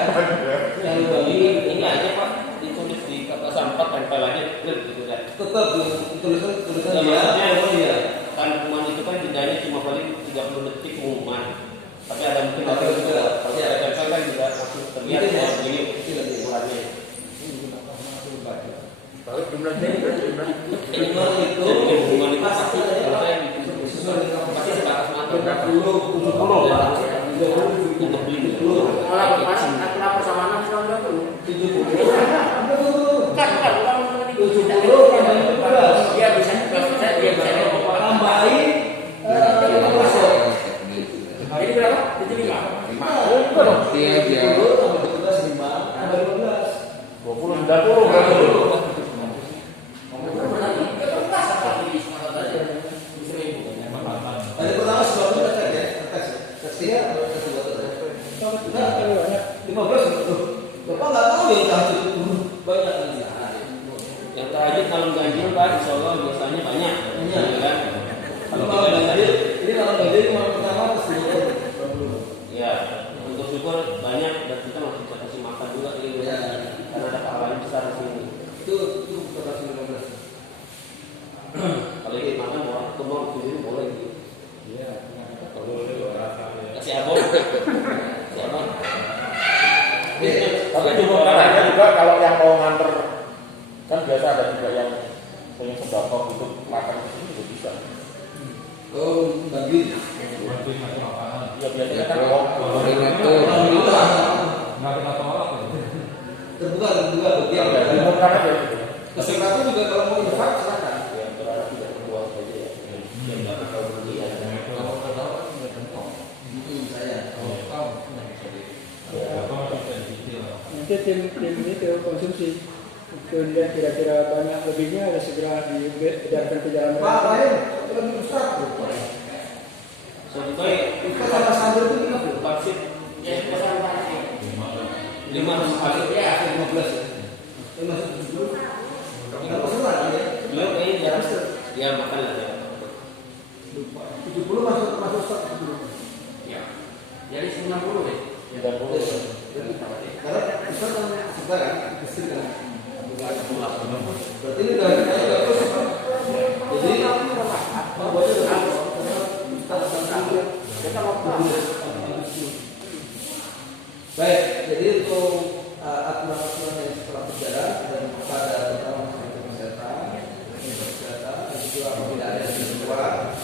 Yang Ini aja Pak, ditulis di kertas 4 tempel aja gitu kan. tetap tulisan Ya, maksudnya dia. kan pengumuman itu kan jedanya cuma paling 30 detik pengumuman. Tapi ada mungkin Ada ada juga. kalau ada tempel kan juga langsung terlihat Itu ya. ya begini ukurannya. Kalau jumlah jumlah Imam itu Jadi pengumuman itu pasti pasti ada kalau saya sesuai dengan pasti sebatas mata. 30, 70, Untuk beli 70. malah masih aku lapor sama anak selama 70. kan kalau dia bisa Tambahin 15. jadi berapa? 75. Dia tambah 17 5 tambah 15. 20 90. Hari pertama sebelum kita cek ya, tesnya atau tes dua terus. Kita 15 betul. Bapak nggak tahu yang tahajud itu banyak nanti. Yang tahajud malam ganjil Pak, insya Allah biasanya banyak. Banyak. Ya kan? Kalau Kalau malam kita ganjil, ini malam ganjil malam pertama tes dua. ya untuk syukur banyak dan kita masih bisa kasih makan juga gitu Ya. karena ada pahalanya besar di sini. Itu kelas 15. Kalau ingin makan orang tua sendiri boleh gitu. Iya, kalau Kasih abang. Kasih abang. Tapi ada juga kalau yang mau nganter kan biasa ada juga yang punya sembako untuk makan di sini juga bisa. Oh, bagi. bantuin ngasih makanan. Ya biasanya kan kalau Alhamdulillah. Nggak kita tolak ya. Terbuka bagi yang ya diumumkan aja gitu. peserta itu juga kalau mau infak silakan. Yang terakhir tidak keluar saja ya. Yang nggak tahu berlebihan. Saya. Ya, kalau masih bisa dicicil. Nanti tim itu konsumsi. Kemudian kira-kira banyak lebihnya ada segera diedarkan ke jalan. Pak lain lebih besar tuh. Sampai Kita sama sambil itu 30. vaksin Ya, pesan Pak. 5 kali. Ya, 15 ya. Ini masih 70. Kita pesen lagi ya. Beliau kayaknya jarang ya makan lah ya. 70 masuk stok 70. ya. Jadi 90 deh. Karena kita kan sekarang kecil kan. Berarti ini udah terus. Jadi baik, jadi untuk aturan-aturan yang setelah berjalan dan pada pertama kesehatan, dan juga apabila ada yang keluar,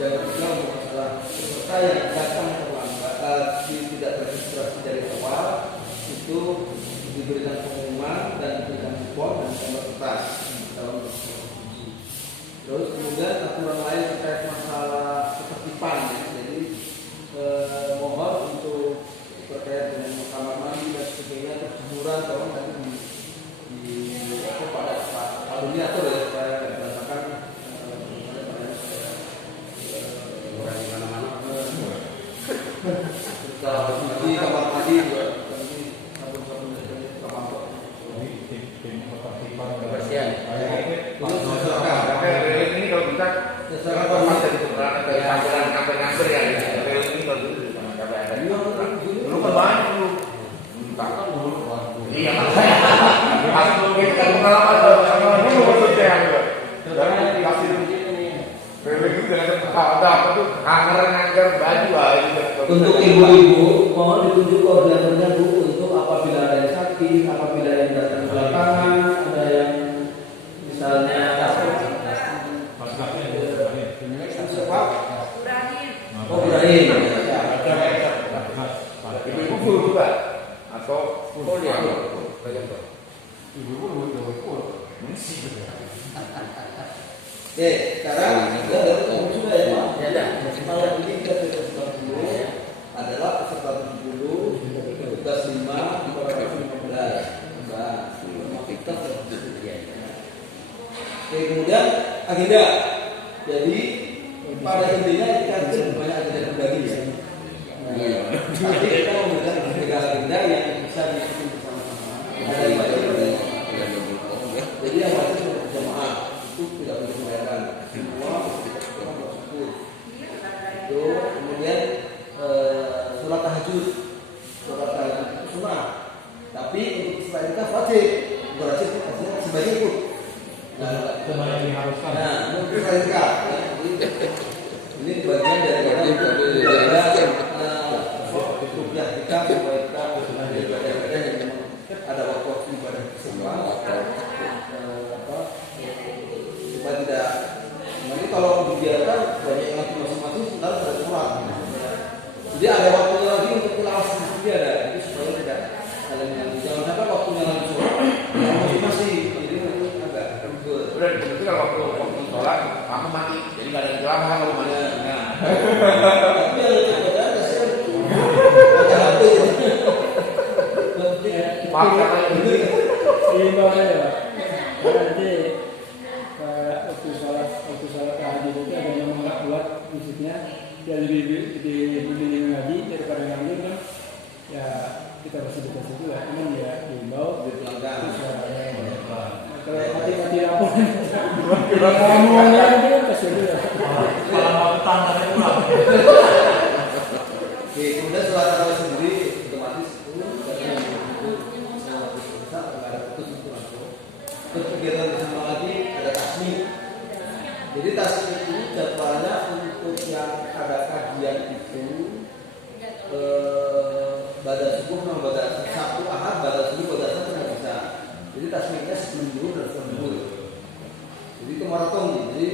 dan juga untuk masalah peserta yang datang terlambat, tidak terregistrasi dari awal, itu diberikan pengumuman dan diberikan kupon dan tambah kertas dalam konsumsi. Terus kemudian aturan lain terkait masalah ketertiban, ya. Jadi mohon untuk terkait dengan kamar mandi dan sebagainya, terjemuran tolong nanti di pada Pak Aluniatur ya supaya berdasarkan Di mana-mana. di kamar mandi juga. Kebersihan. Ini kalau kita pas dari keberadaan dari panggilan ngambil ya. Ini kalau dulu sama KPR. Dulu kan banyak dulu. Iya, aku mungkin kan pengalaman sama dulu maksudnya juga. Dan dikasih bebek itu dengan ada apa tuh anggar baju aja. Untuk ibu-ibu mohon ditunjuk koordinatornya Bu untuk apabila ada yang sakit, apabila yang datang ke lapangan, ada yang misalnya Oh, Ibrahim. Ibu full juga atau Full ya. Oke, sekarang kita dari sudah ya Pak. Ya dah. Kalau ini kita peserta 70 adalah peserta 70, tugas 5, di bawah 15. Nah, kita Oke, kemudian agenda. Jadi pada intinya kita banyak agenda berbagi ya. Tapi kita memberikan agenda yang bisa diikuti bersama-sama. Ada 5 agenda. Jadi yang wajib berjamaah itu tidak boleh dibayarkan. Semua bersyukur. Itu kemudian sholat tahajud itu sunnah. Tapi untuk selain kita wajib. Wajib sebagai ikut. Semuanya diharuskan. Nah, untuk mereka ini bagian dari rupiah kita supaya kita ibadah-ibadah yang memang ada waktu ibadah bersama supaya tidak. Nanti kalau dibiarkan banyak yang lagi masing-masing sebentar sudah kurang. Jadi ada waktunya lagi untuk tilawah sendiri ada. Itu supaya tidak saling jangan sampai waktunya lagi masing-masing. Jadi agak ribet. Udah, itu kalau waktu sholat kamu mati, jadi nggak ada celah kalau mati. Nah, Tapi yang lebih ada saya ada HP. maksa ini. Seimbang aja Pak. Karena nanti waktu sholat tahajud itu ada yang menolak buat musiknya ya lebih memilih ngaji daripada ngambil kan ya kita fasilitasi juga cuman ya diimbau kalau mati lapor ngomongnya itu kan kasihan juga Kalau mau tetangga saya pulang. Oke, kemudian sholat tarawih sendiri otomatis itu karena itu sangat besar, nggak ada putus itu langsung. Terus kegiatan bersama lagi ada tasmi. Jadi tasmi itu jadwalnya untuk yang ada kajian itu pada subuh sama pada Sabtu Ahad pada subuh pada Sabtu nggak bisa. Jadi tasminya sebelum dulu dan setelah dulu. Jadi itu maraton. Jadi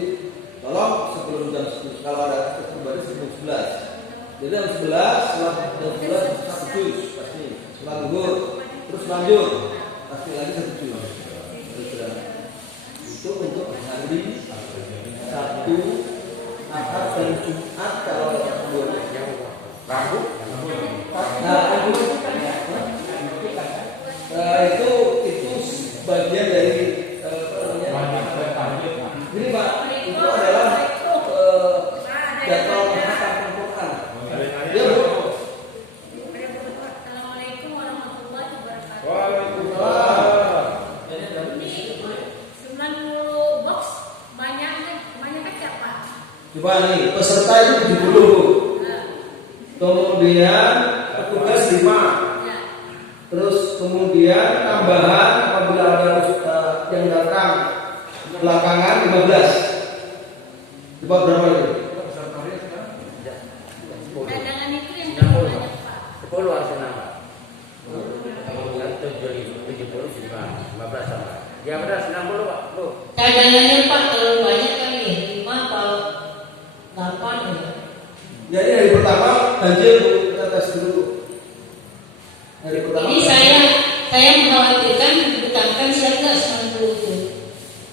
tolong sebelum jam 10 kalau ada pribadi sebelum 11. Jadi jam 11 setelah jam 11 satu juz pasti setelah zuhur terus lanjut pasti lagi satu juz. Itu untuk hari Sabtu, Ahad dan Jumat kalau boleh. Rabu, Nah, Itu bagian dari ini Pak, itu adalah jadwal khatam Al-Quran. Ya Bu. Assalamualaikum warahmatullahi wabarakatuh. Waalaikumsalam. Ini 90 box banyaknya siapa? Coba nih, peserta itu 70. Kemudian petugas 5. Terus kemudian tambahan apabila ada yang datang belakangan 15. Coba berapa itu? Cadangan itu yang banyak Pak. 10 harusnya nambah. 70 15 sama. Ya benar 90 Pak. Bu. Cadangannya Pak terlalu banyak kali ya, 5 atau 8 ya. Jadi hari pertama ganjil Bu, kita tes dulu. Hari pertama. Ini saya mengkhawatirkan bukan saya nggak 90 itu.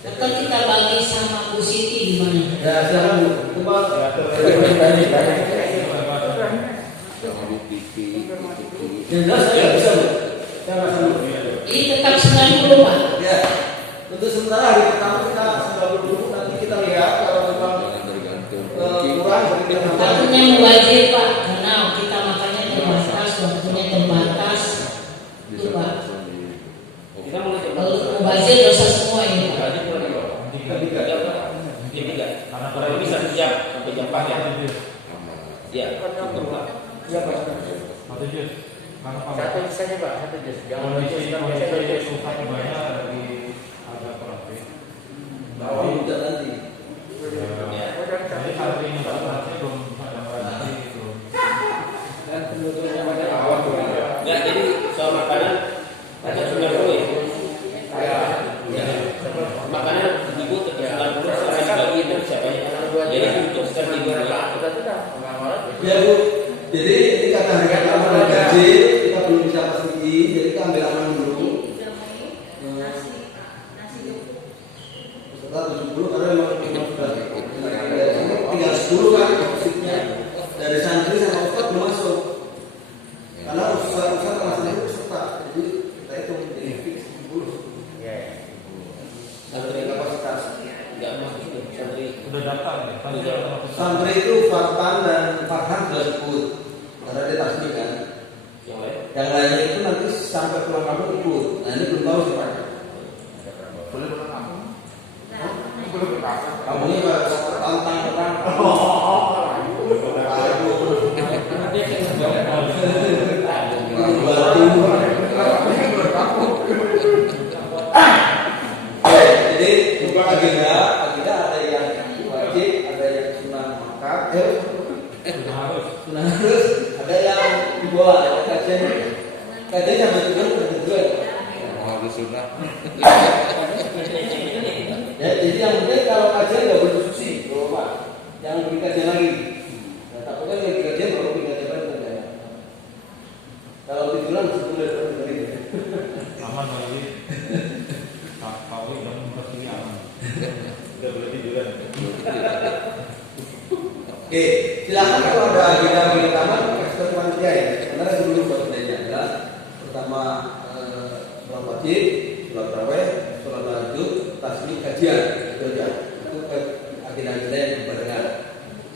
Atau kita bagi sama Bu Siti di mana? Ya silakan Bu. Coba. Yang jelas saya bisa Bu. Saya nggak sanggup. Ini tetap 90 Pak. Ya. Untuk sementara hari pertama kita 90 dulu, nanti kita lihat kalau memang kurang jadi kita tambah. Takutnya mubazir Pak, karena kita makannya terbatas, waktunya terbatas. Itu Pak. Kita mulai Kalau mubazir dosa semua ini Pak. Karena kurang lebih 1 jam sampai jam 4 ya. Iya. Ya Pak. Satu saja Pak, satu jus. Jangan Udah nanti. Enggak, jadi soal makanan ada 90 ya. Makanan ibu terkait 90 sekarang dibagi itu siapa ya? Jadi untuk sekarang ibu Ya Bu. Jadi ini kata hari pertama gaji kita belum bisa pasti. Jadi kita ambil aman dulu. Setelah 70 karena memang sudah tinggal 10 kan maksudnya dari santri sama ustaz belum masuk. Karena ustaz sama santri itu peserta. Jadi kita hitung ini fix 70. Ya. Santri kapasitas. enggak masuk santri. Sudah daftar ya? Santri itu Fatan dan Farhan sudah sebut karena dia tasbih kan. Yang lain. Yang lainnya itu nanti sampai pulang kampung ikut. Nah ini belum tahu siapa. Boleh pulang kampung? Kampungnya tantang perang. Jadi agenda ada yang wajib, ada yang sunah makan, sunah harus, ada yang dibawa, ada kajian sampai tujuan bertujuan. Harus sunnah. Ya, jadi yang penting kalau kajian nggak boleh susi, Pak. Jangan bikin kajian lagi. Nah, takutnya kalau bikin kajian baru bikin kajian lagi kan. Kalau tiduran boleh dari. Aman lagi. Kau yang pasti aman. Sudah boleh tiduran. Oke, silakan kalau ada agenda taman kasih panitia ya. Karena dulu buat bedanya adalah pertama sholat wajib, sholat tarawih, sholat tahajud, tasbih, kajian, itu aja. Itu agenda-agenda yang berbarengan.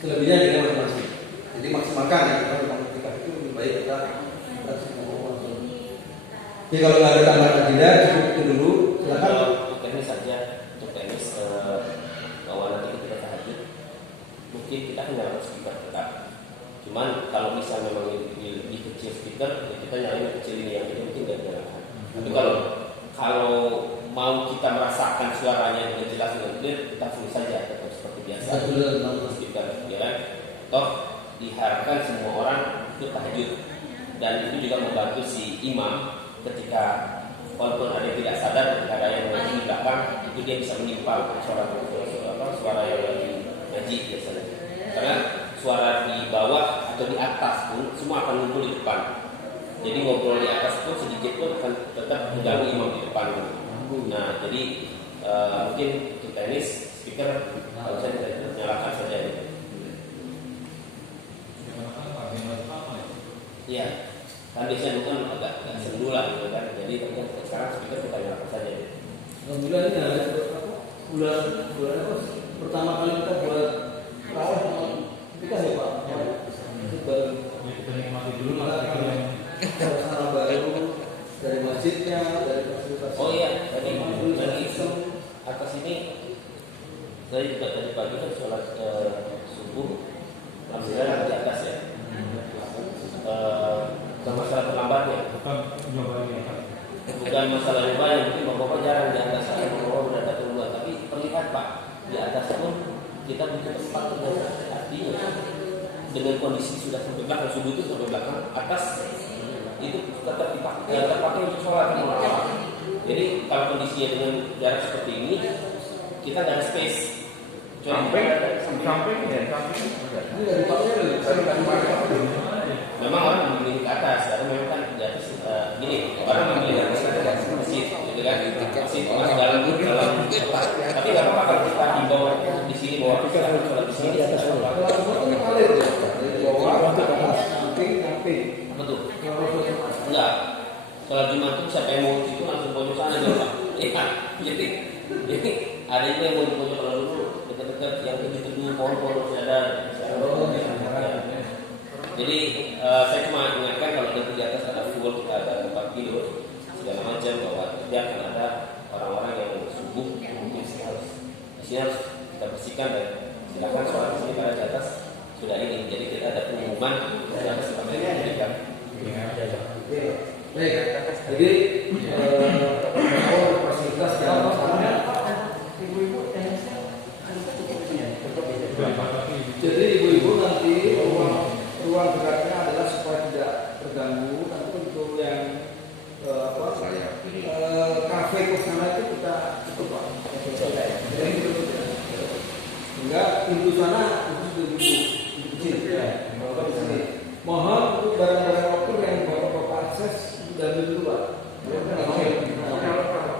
Selebihnya dengan masing-masing. Jadi maksimalkan ya, karena memang ketika itu lebih baik kita semua. Jadi kalau nggak ada tambahan agenda, cukup itu dulu. Silakan. Untuk teknis saja, untuk teknis bahwa nanti ketika tahajud mungkin kita kan nyalakan speaker tetap. Cuman kalau misalnya memang lebih kecil speaker, ya kita nyalain kecil ini yang ini mungkin nggak dinyalakan. Tapi kalau mau kita merasakan suaranya dengan jelas dengan clear, kita full saja tetap seperti biasa. Speaker, ya kan? Toh diharapkan semua orang itu tahajud dan itu juga membantu si imam ketika walaupun ada yang tidak sadar ketika ada yang di belakang itu dia bisa menimpal suara yang lagi ngaji biasanya. Karena suara di bawah atau di atas pun semua akan ngumpul di depan. Jadi ngobrol di atas pun sedikit pun akan tetap mengganggu imam di depan. Nah, jadi mungkin untuk teknis speaker kalau saya nyalakan saja. Iya, kan biasanya bukan agak sendu lah gitu kan. Jadi speaker kita gunakan saja. Alhamdulillah ini ada bulan apa? Pertama kali kita buat rawat kita ya Pak. Itu baru Kita nikmati dulu masa suasana baru dari masjidnya, dari fasilitas. Oh iya, tadi atas ini saya juga tadi pagi kan sholat subuh, alhamdulillah di atas ya. Bukan masalah terlambatnya, bukan nyobain ya. bukan masalah nyobain, mungkin bapak jarang di atas, bapak udah datang duluan, tapi terlihat Pak di atas pun kita butuh tempat untuk artinya dengan kondisi sudah sampai belakang subuh itu sampai belakang atas itu tetap terpakai untuk sholat. Jadi kalau kondisinya dengan jarak seperti ini kita nggak ada space. Samping ya, Ini nggak dipakai. Memang orang memilih ke atas, karena memang kan di atas gini, orang memilih dari masjid, gitu kan? Masjid masuk dalam. Tapi nggak apa-apa kalau kita himbau di sini bahwa kita sholat di sini. Betul. Enggak. Sholat Jumat itu siapa yang mau itu langsung pojok sana aja Pak. Iya. Jadi ada juga yang mau di pojok kalau dulu dekat-dekat yang teduh pohon-pohon masih ada. Jadi saya cuma ingatkan kalau di atas ada full, kita ada tempat tidur segala macam, bahwa tidak akan ada orang-orang yang subuh mungkin sini harus kita bersihkan dan silakan sholat di sini karena di atas sudah ini. Jadi kita ada pengumuman yang seperti ini kan. Baik, jadi fasilitas yang sama. Jadi ibu-ibu nanti ruang geraknya adalah supaya tidak terganggu. Nanti untuk yang kafe kesana itu kita tutup Pak. Sehingga pintu sana itu kecil. Mohon untuk barang-barang waktu yang bapak akses dan dulu Pak.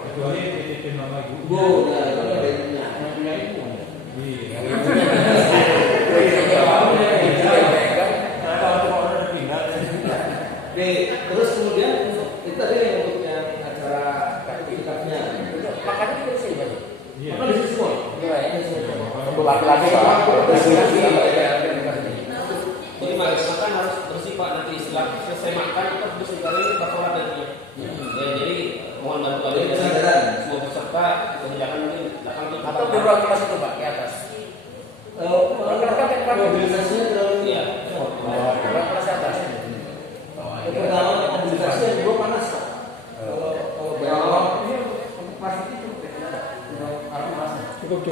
Kecuali titipin nama ibu. Bu, ya itu ada punya ibu. Oke, terus kemudian itu tadi yang untuk yang acara aktivitasnya. Makanya kita di sini. Apa di sini semua? Untuk laki-laki Pak. Jadi makan harus bersih Pak, nanti setelah selesai makan kita bersih kali ini Pak sholat nanti. Jadi mohon bantu kalian semua peserta kerjakan mungkin belakang itu Atau di ruang kelas itu Pak, di atas. Mobilisasinya terlalu iya. Ruang kelas atas. pertama mobilisasinya dua panas Pak. Kalau berapa ini masih Cukup.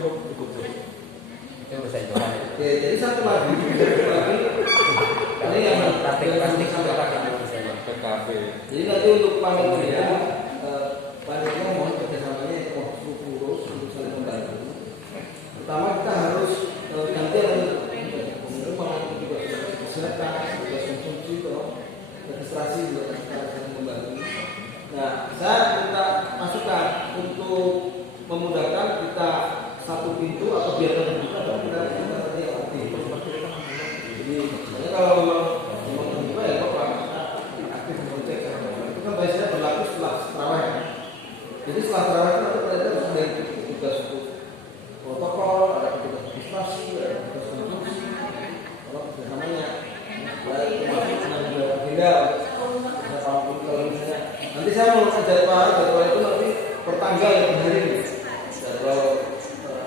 Itu bisa dicoba. Oke, jadi satu lagi ini yang Plastik sampai pakai PKB. jadi nanti untuk panitia mohon kerjasamanya urus untuk saling membantu. Pertama kita harus gantian juga kesehatan, juga konsumsi, registrasi juga kita saling membantu. Nah, saya minta masukan untuk memudahkan kita satu pintu atau biarkan terbuka, tapi kita tadi aktif. Jadi kalau memang terbuka ya Bapak aktif mengecek. Itu kan biasanya berlaku setelah tarawih. Jadi setelah tarawih itu nanti kita ada tugas untuk protokol, ada petugas administrasi, ada petugas konsumsi, kalau kerjasamanya, termasuk penanggulangan agenda, kalau misalnya nanti saya mau jadwal itu nanti per tanggal ya per hari ini. Jadwal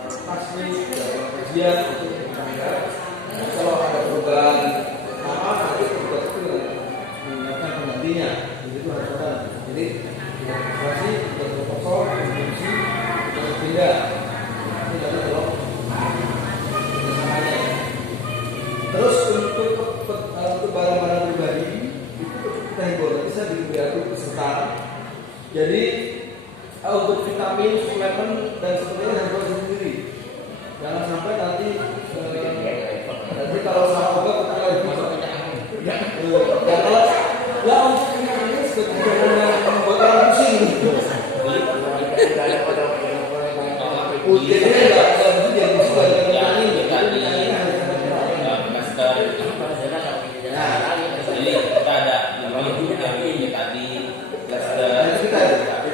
taksi, jadwal kajian itu per tanggal. Kalau ada perubahan nanti petugas itu menyiapkan penggantinya. Jadi itu harus ada. Jadi administrasi, petugas protokol, konsumsi, petugas agenda. Ini tadi kalau kerjasamanya. Terus untuk barang-barang pribadi itu kita himbau, nanti saya diatur peserta. Jadi untuk vitamin, suplemen dan sebagainya harus bawa sendiri. Jangan sampai nanti kalau sama obat kita lagi masuk. Dan kalau ini sebetulnya membuat orang pusing. Jadi nggak mesti dia bisa Jadi kita ada yang tadi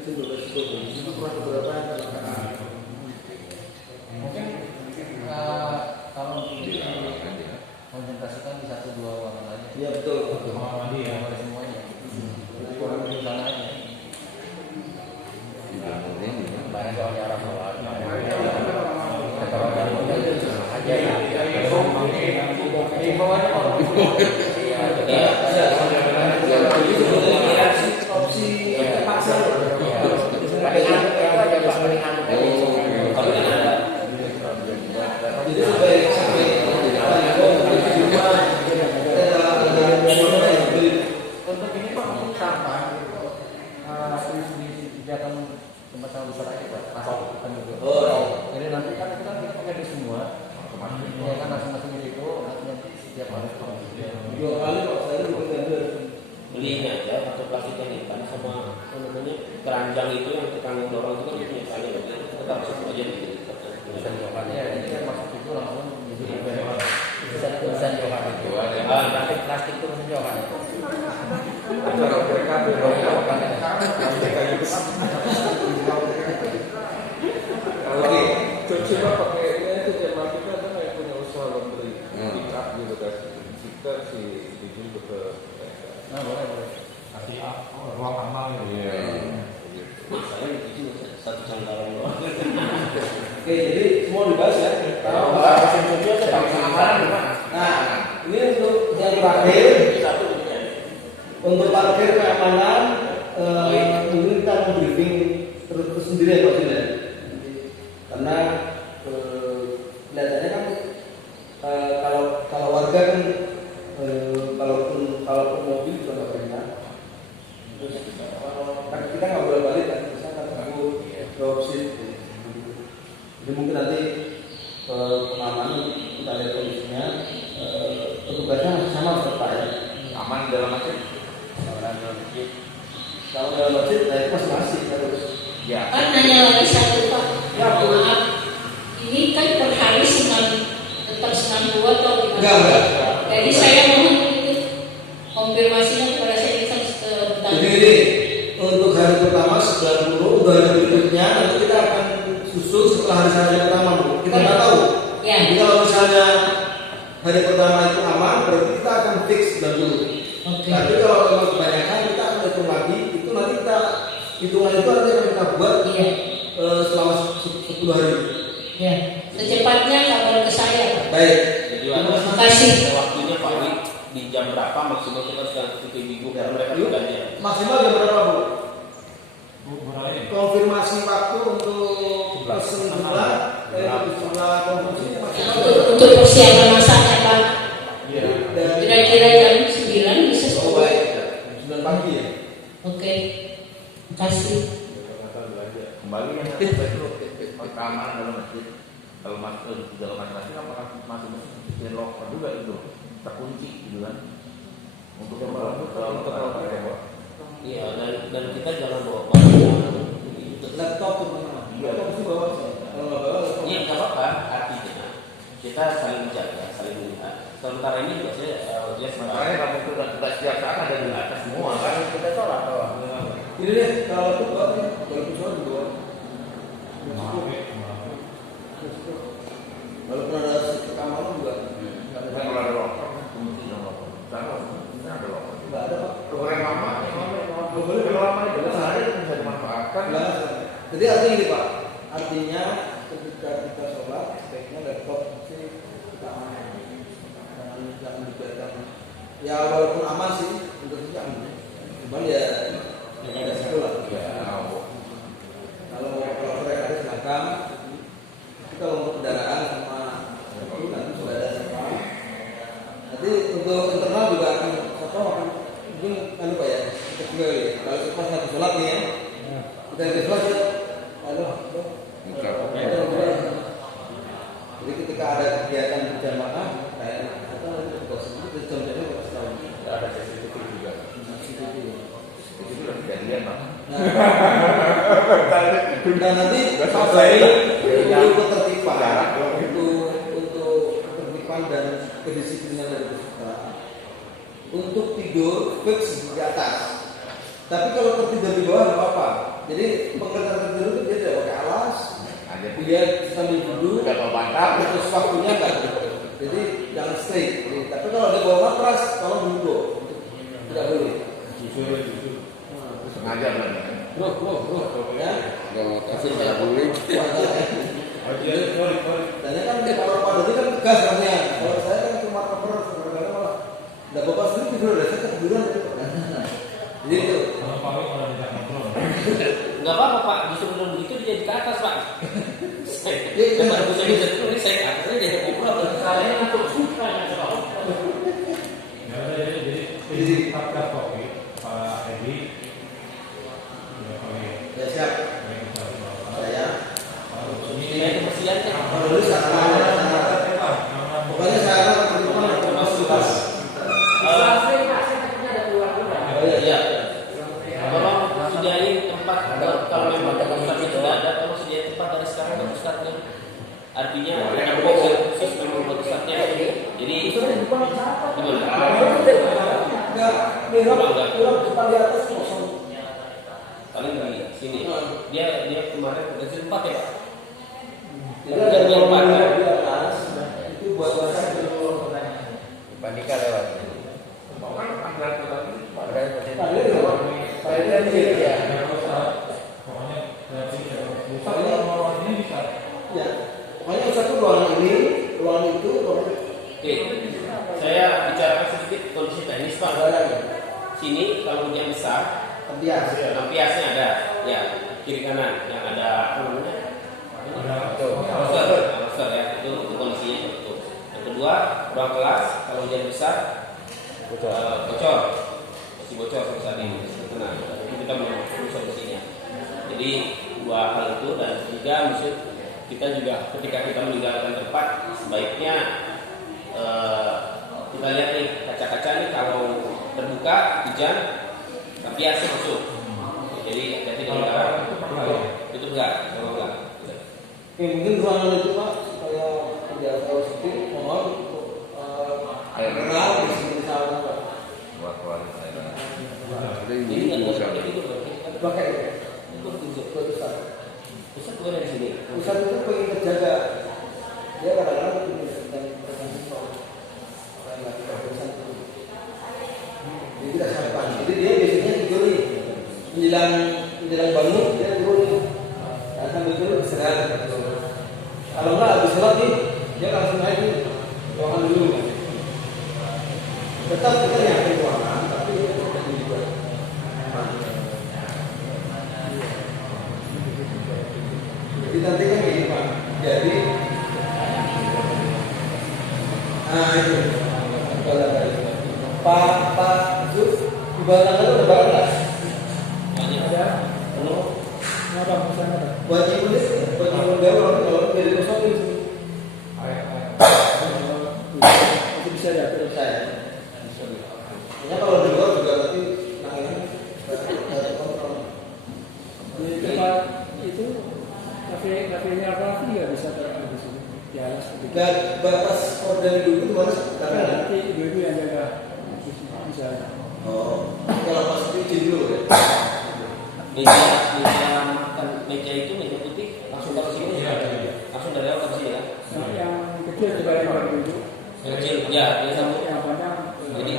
itu kurang beberapa Mungkin kalau konsentrasikan di 1-2 ruangan aja. Iya betul. Mandi ya. Boleh semuanya. Kurang di sana aja. Banyak soalnya orang luar. Aja ya. Opsi paksa. Jadi sampai untuk ini Pak mungkin sampah disediakan tempat yang besar aja Pak. Masukkan juga. Jadi nanti kan kita pakai di semua. Ya kan masing-masing itu artinya setiap hari. 2 kali Pak saya beli ini aja atau plastik yang ikan sama apa namanya keranjang itu yang tukang dorong itu kan punya saya tetap masuk aja gitu. Bisa jawabannya ya ini kan masuk itu langsung bisa jawaban itu. Plastik itu bisa jawaban itu. Oke. Coba pakai itu tema kita ada yang punya usaha laundry pick up gitu kan. Kita si izin ke Nah boleh. Kasih ruang amal ya. Saya itu satu cangkaran doang. Oke, jadi semua dibahas ya. Nah, ini untuk yang terakhir untuk parkir keamanan mungkin kita mau briefing terus sendiri ya Pak Sina. Karena kelihatannya kan kalau warga kan kalaupun mobil juga nggak banyak. Terus kan kita nggak boleh balik kan, misalkan aku dropship. Jadi mungkin nanti pengamanan kita lihat kondisinya, petugasnya sama seperti ya. Aman dalam masjid. Kalau dalam masjid, nah itu masing-masing harus. Ya. Kan nanya lagi satu Pak. Ya, Maaf, ini kan per hari tetap 92 atau gimana? Enggak. Jadi saya mohon itu konfirmasinya kepada saya tentang. Jadi ini untuk hari pertama 90, untuk hari berikutnya nanti kita akan susul setelah hari pertama Bu. Kita nggak tahu. Ya. Jadi kalau misalnya hari pertama itu aman, berarti kita akan fix 90. Oke. Tapi kalau memang kebanyakan kita akan hitung lagi, itu nanti kita hitungan itu nanti akan kita buat selama 10 hari. Ya. Secepatnya kabar ke saya Pak. Baik. Jadi Terima kasih. waktunya Pak Wid di jam berapa maksimal kita sudah titik minggu karena mereka bergantian. Maksimal jam berapa Bu? Berapa Konfirmasi waktu untuk pesen jumlah konfirmasi maksimal. Untuk persiapan masaknya Pak. Dan Kira-kira jam 9 bisa oh selesai. baik, 9 pagi ya. Oke. Terima kasih. Kembali yang itu keamanan dalam masjid. Kalau masuk dalam masjid apakah masih mesti locker juga itu terkunci gitu kan? Untuk Iya dan kita jangan bawa barang Laptop terutama. Laptop mesti bawa. Kalau nggak bawa laptop. Iya nggak apa-apa, artinya kita saling menjaga, saling melihat. Sementara ini juga saya jelas makanya kamu sudah setiap saat ada di atas semua kan kita sholat doang. Ini deh kalau laptop bawa, kalau sholat bawa. Walaupun ada keamanan juga. Kan kalau ada locker, kunci dan locker. Karena ini ada locker. Nggak ada Pak. Kalau yang lama, boleh kalau lama itu sehari itu bisa dimanfaatkan. Nah, jadi artinya ini Pak, artinya ketika kita sholat sebaiknya laptop mesti kita aman, jangan dibiarkan. Ya walaupun aman sih untuk kita aman, cuman ya ada situ lah. Kalau mereka ada silakan. Tapi kalau untuk kendaraan sama itu nanti sudah ada siapa. Nanti untuk internal juga akan mungkin kan Pak ya, kita juga kalau pas lagi sholat nih ya. Kita lagi sholat ya, jadi ketika ada kegiatan berjamaah, kayak kita nanti tugas itu jam-jamnya kita tahu. Ada CCTV juga. Itu sudah kejadian Pak. Dan nanti sampai untuk ketertiban, untuk ketertiban dan kedisiplinan dari peserta, untuk tidur fix di atas. Tapi kalau tertidur di bawah nggak apa-apa. Jadi pengertian tertidur itu dia tidak pakai alas, dia sambil duduk, terus waktunya enggak. Jadi jangan straight. Tapi kalau dia bawa matras, tolong duduk. Tidak boleh. Sengaja berarti. Ya. Kalau kasih nggak boleh. Dan kan kalau Pak Dodi kan tegas rasanya. Kalau saya kan cuma cover sebenarnya malah. Tidak bapak sendiri tidur, saya ketiduran. Jadi itu. Enggak apa-apa Pak, justru belum begitu dia di atas Pak. Tempat bisa itu saya ke atas aja dia pulang. Saya untuk suka jadi Pak Kopi, Pak Edi, Ya siap. Saya. Saya kebersihan kan. Kalau dulu pokoknya saya akan terima. Iya. Tolong sediain tempat kalau memang tempatnya tidak ada, tolong sediain tempat dari sekarang ke pusatnya. Artinya ada box yang khusus memang buat pusatnya. Jadi gimana? Kurang depan di atas kosong. Paling di sini. Dia kemarin udah sempat ya Pak. Jadi ada yang di atas itu buat saya dulu. Pandika lewat. Pokoknya satu ruangan ini, ruangan itu, ruangan itu. Oke, saya bicarakan sedikit kondisi teknis Pak. Sini kalau hujan besar, lampiasnya ada, ya kiri kanan yang ada apa namanya? Loser ya, itu kondisinya itu. Yang kedua, ruang kelas kalau hujan besar bocor, masih bocor sampai saat ini. Nah, kita belum solusinya. Jadi dua hal itu dan ketiga, maksud kita juga ketika kita meninggalkan tempat sebaiknya kita lihat nih kaca-kaca nih kalau terbuka hujan lampiasnya masuk. Jadi hati-hati dengan barang. Itu enggak. Mungkin ruangan itu Pak supaya tidak terlalu sepi, mohon mineral di sini misalnya Pak. Ini nggak boleh itu Pakai pusat keluar dari sini. pusat itu pengen terjaga. Dia kadang-kadang sedang tergantung orang yang lagi pusat itu. Jadi tidak sampai. Jadi dia biasanya tidur nih menjelang bangun dia turun nih. Nah, sambil tidur istirahat. Kalau enggak habis sholat nih dia langsung naik nih ruangan dulu. Tetap kita nyampe ruangan tapi tetap juga. Jadi nanti kan gini Pak. Jadi itu Pak itu di belakang itu ada batas. Ada. Ada pesan ada. Buat ibu baru kalau jadi kosong itu. Itu bisa ya terus Saya. Ya kalau di luar juga nanti nanginan ada kontrol. di tempat itu kafenya apa nggak bisa terlalu di sini di alas. Dan batas order dulu itu mana? Karena nanti ibu-ibu yang jaga bisa. Oh, kalau pas izin dulu ya. Meja makan meja itu meja putih langsung taruh sini. Langsung dari awal ke sini ya. Yang kecil juga yang ibu-ibu. Yang kecil ya, yang sambut. Yang panjang. Jadi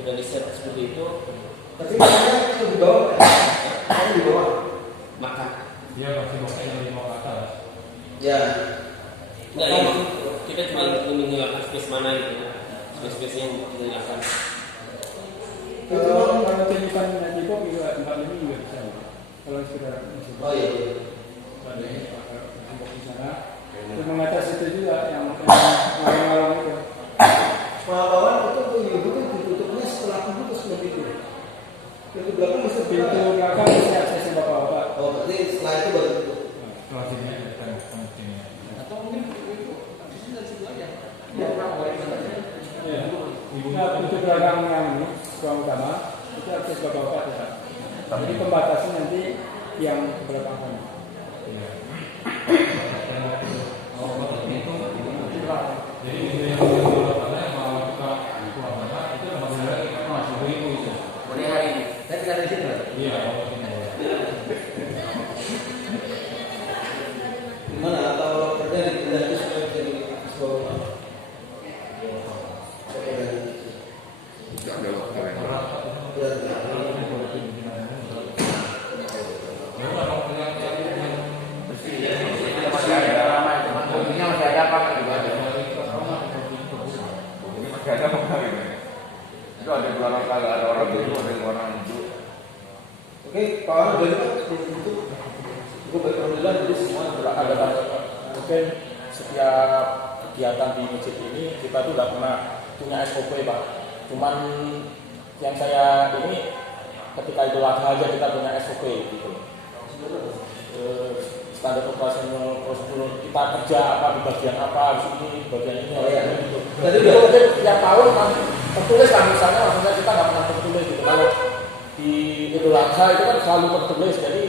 sudah di set seperti itu. Tapi makanya itu di bawah. Kamu di bawah. Makan. dia pasti boknya dari bawah ke atas. Ya. Enggak ya, kita cuma meninggalkan space mana gitu. Space yang meninggalkan. Kalau tunjukkan nanti kok juga tempat ini juga bisa. Kalau sudah bisa. Oh iya. Di sana. Untuk mengatasi itu juga yang malam-malam itu. Pengalaman itu ibu kan ditutupnya setelah ibu terus begitu. Pintu belakang bisa Pintu belakang bisa aksesnya bapak-bapak. Oh, berarti setelah itu baru tutup. Setelah sini dan sini. Atau mungkin itu habisnya dari situ aja. Ya. Nah, pintu belakang yang ini, ruang utama, itu akses bapak-bapak tetap. Jadi pembatasnya nanti yang ke belakang sana. Jadi itu yang kalau kita pulang mana itu masih lagi masih begitu itu. Boleh hari ini. Saya tinggal di sini. Iya, Itu baik alhamdulillah jadi semua ada mungkin setiap kegiatan di masjid ini kita tuh nggak pernah punya SOP Pak. Cuman yang saya ini ketika Idul Adha aja kita punya SOP gitu. Standar operasional prosedur kita kerja apa di bagian apa di sini di bagian ini gitu. Jadi itu mungkin tiap tahun kan tertulis kan misalnya maksudnya kita nggak pernah tertulis gitu. Kalau di Idul Adha itu kan selalu tertulis jadi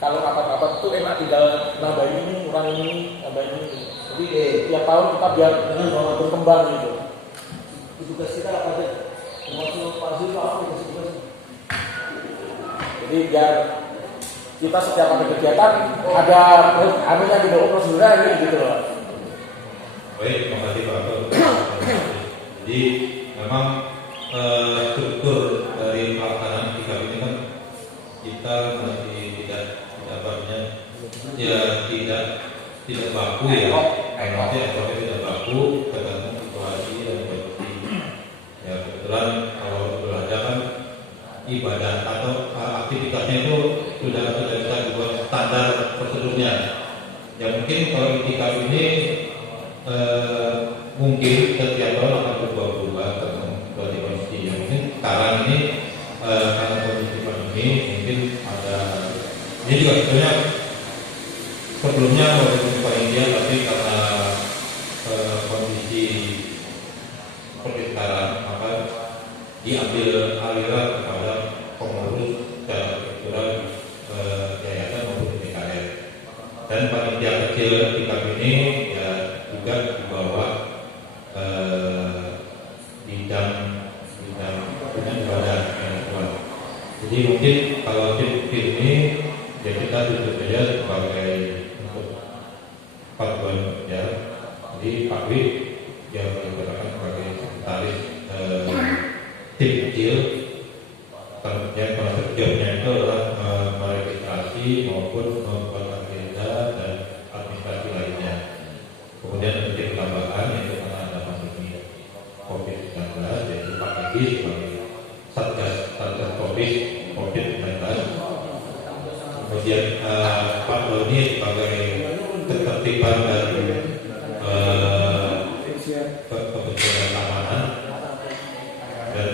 kalau rapat-rapat itu enak tinggal nambah ini, kurang ini, nambah ini. Jadi tiap tahun kita biar berkembang gitu. tugas kita apa aja? Termasuk Pak Zul apa tugas? Jadi biar kita setiap ada kegiatan ada anunya gitu, prosedurnya ini gitu loh. Baik, terima kasih Pak Abdul. Jadi memang struktur dari pelaksanaan tiga ini kan kita masih tidak tidak baku ya. Maksudnya tidak baku tergantung situasi dan kondisi. Ya kebetulan kalau belajar kan ibadah atau aktivitasnya itu sudah bisa dibuat standar prosedurnya. Ya mungkin kalau itikaf ini mungkin setiap tahun akan berubah-ubah tergantung kondisi. Ya mungkin sekarang ini karena kondisi pandemi mungkin ada ini juga sebenarnya sebelumnya waktu Pak India tapi karena kondisi seperti sekarang maka diambil aliran kepada pengurus secara struktural yayasan maupun PKR dan panitia kecil tikaf ini ya juga di bawah bidang ibadah ya. Jadi mungkin kalau tim ini ya kita tutup saja sebagai untuk paduan ya. Jadi Pak Wi yang dikatakan sebagai sekretaris tim kecil, yang kerjanya itu adalah meregistrasi maupun membuat agenda dan administrasi lainnya. Kemudian ada tim tambahan yaitu karena ada pandemi COVID-19 yaitu Pak Edi sebagai satgas COVID-19. Kemudian Pak Doni sebagai ketertiban dan kebersihan keamanan dan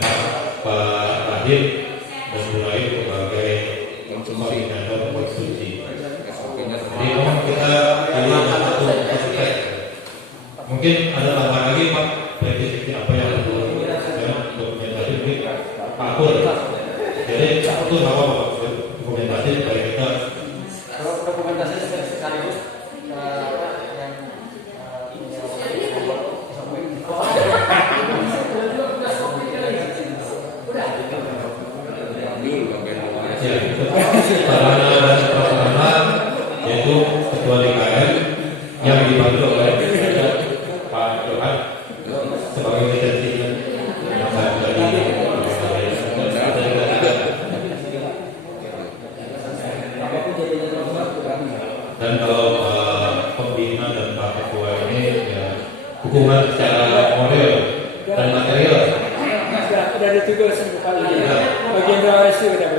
Pak Rahim dan Buraim sebagai koordinator konstruksi. Jadi memang kita pilih ada satu proses. Mungkin ada tambahan lagi Pak prediksi apa yang perlu dokumentasi mungkin Pak Pur. Jadi itu apa Pak dokumentasi supaya kita dokumentasi sekaligus sarana dan prasarana yaitu ketua DKM yang dibantu oleh Pak Johan sebagai lisensinya yang saya tadi dan kalau pembina dan Pak Ketua ini ya hubungan secara moral dan material sudah ditugas bagian bawah itu udah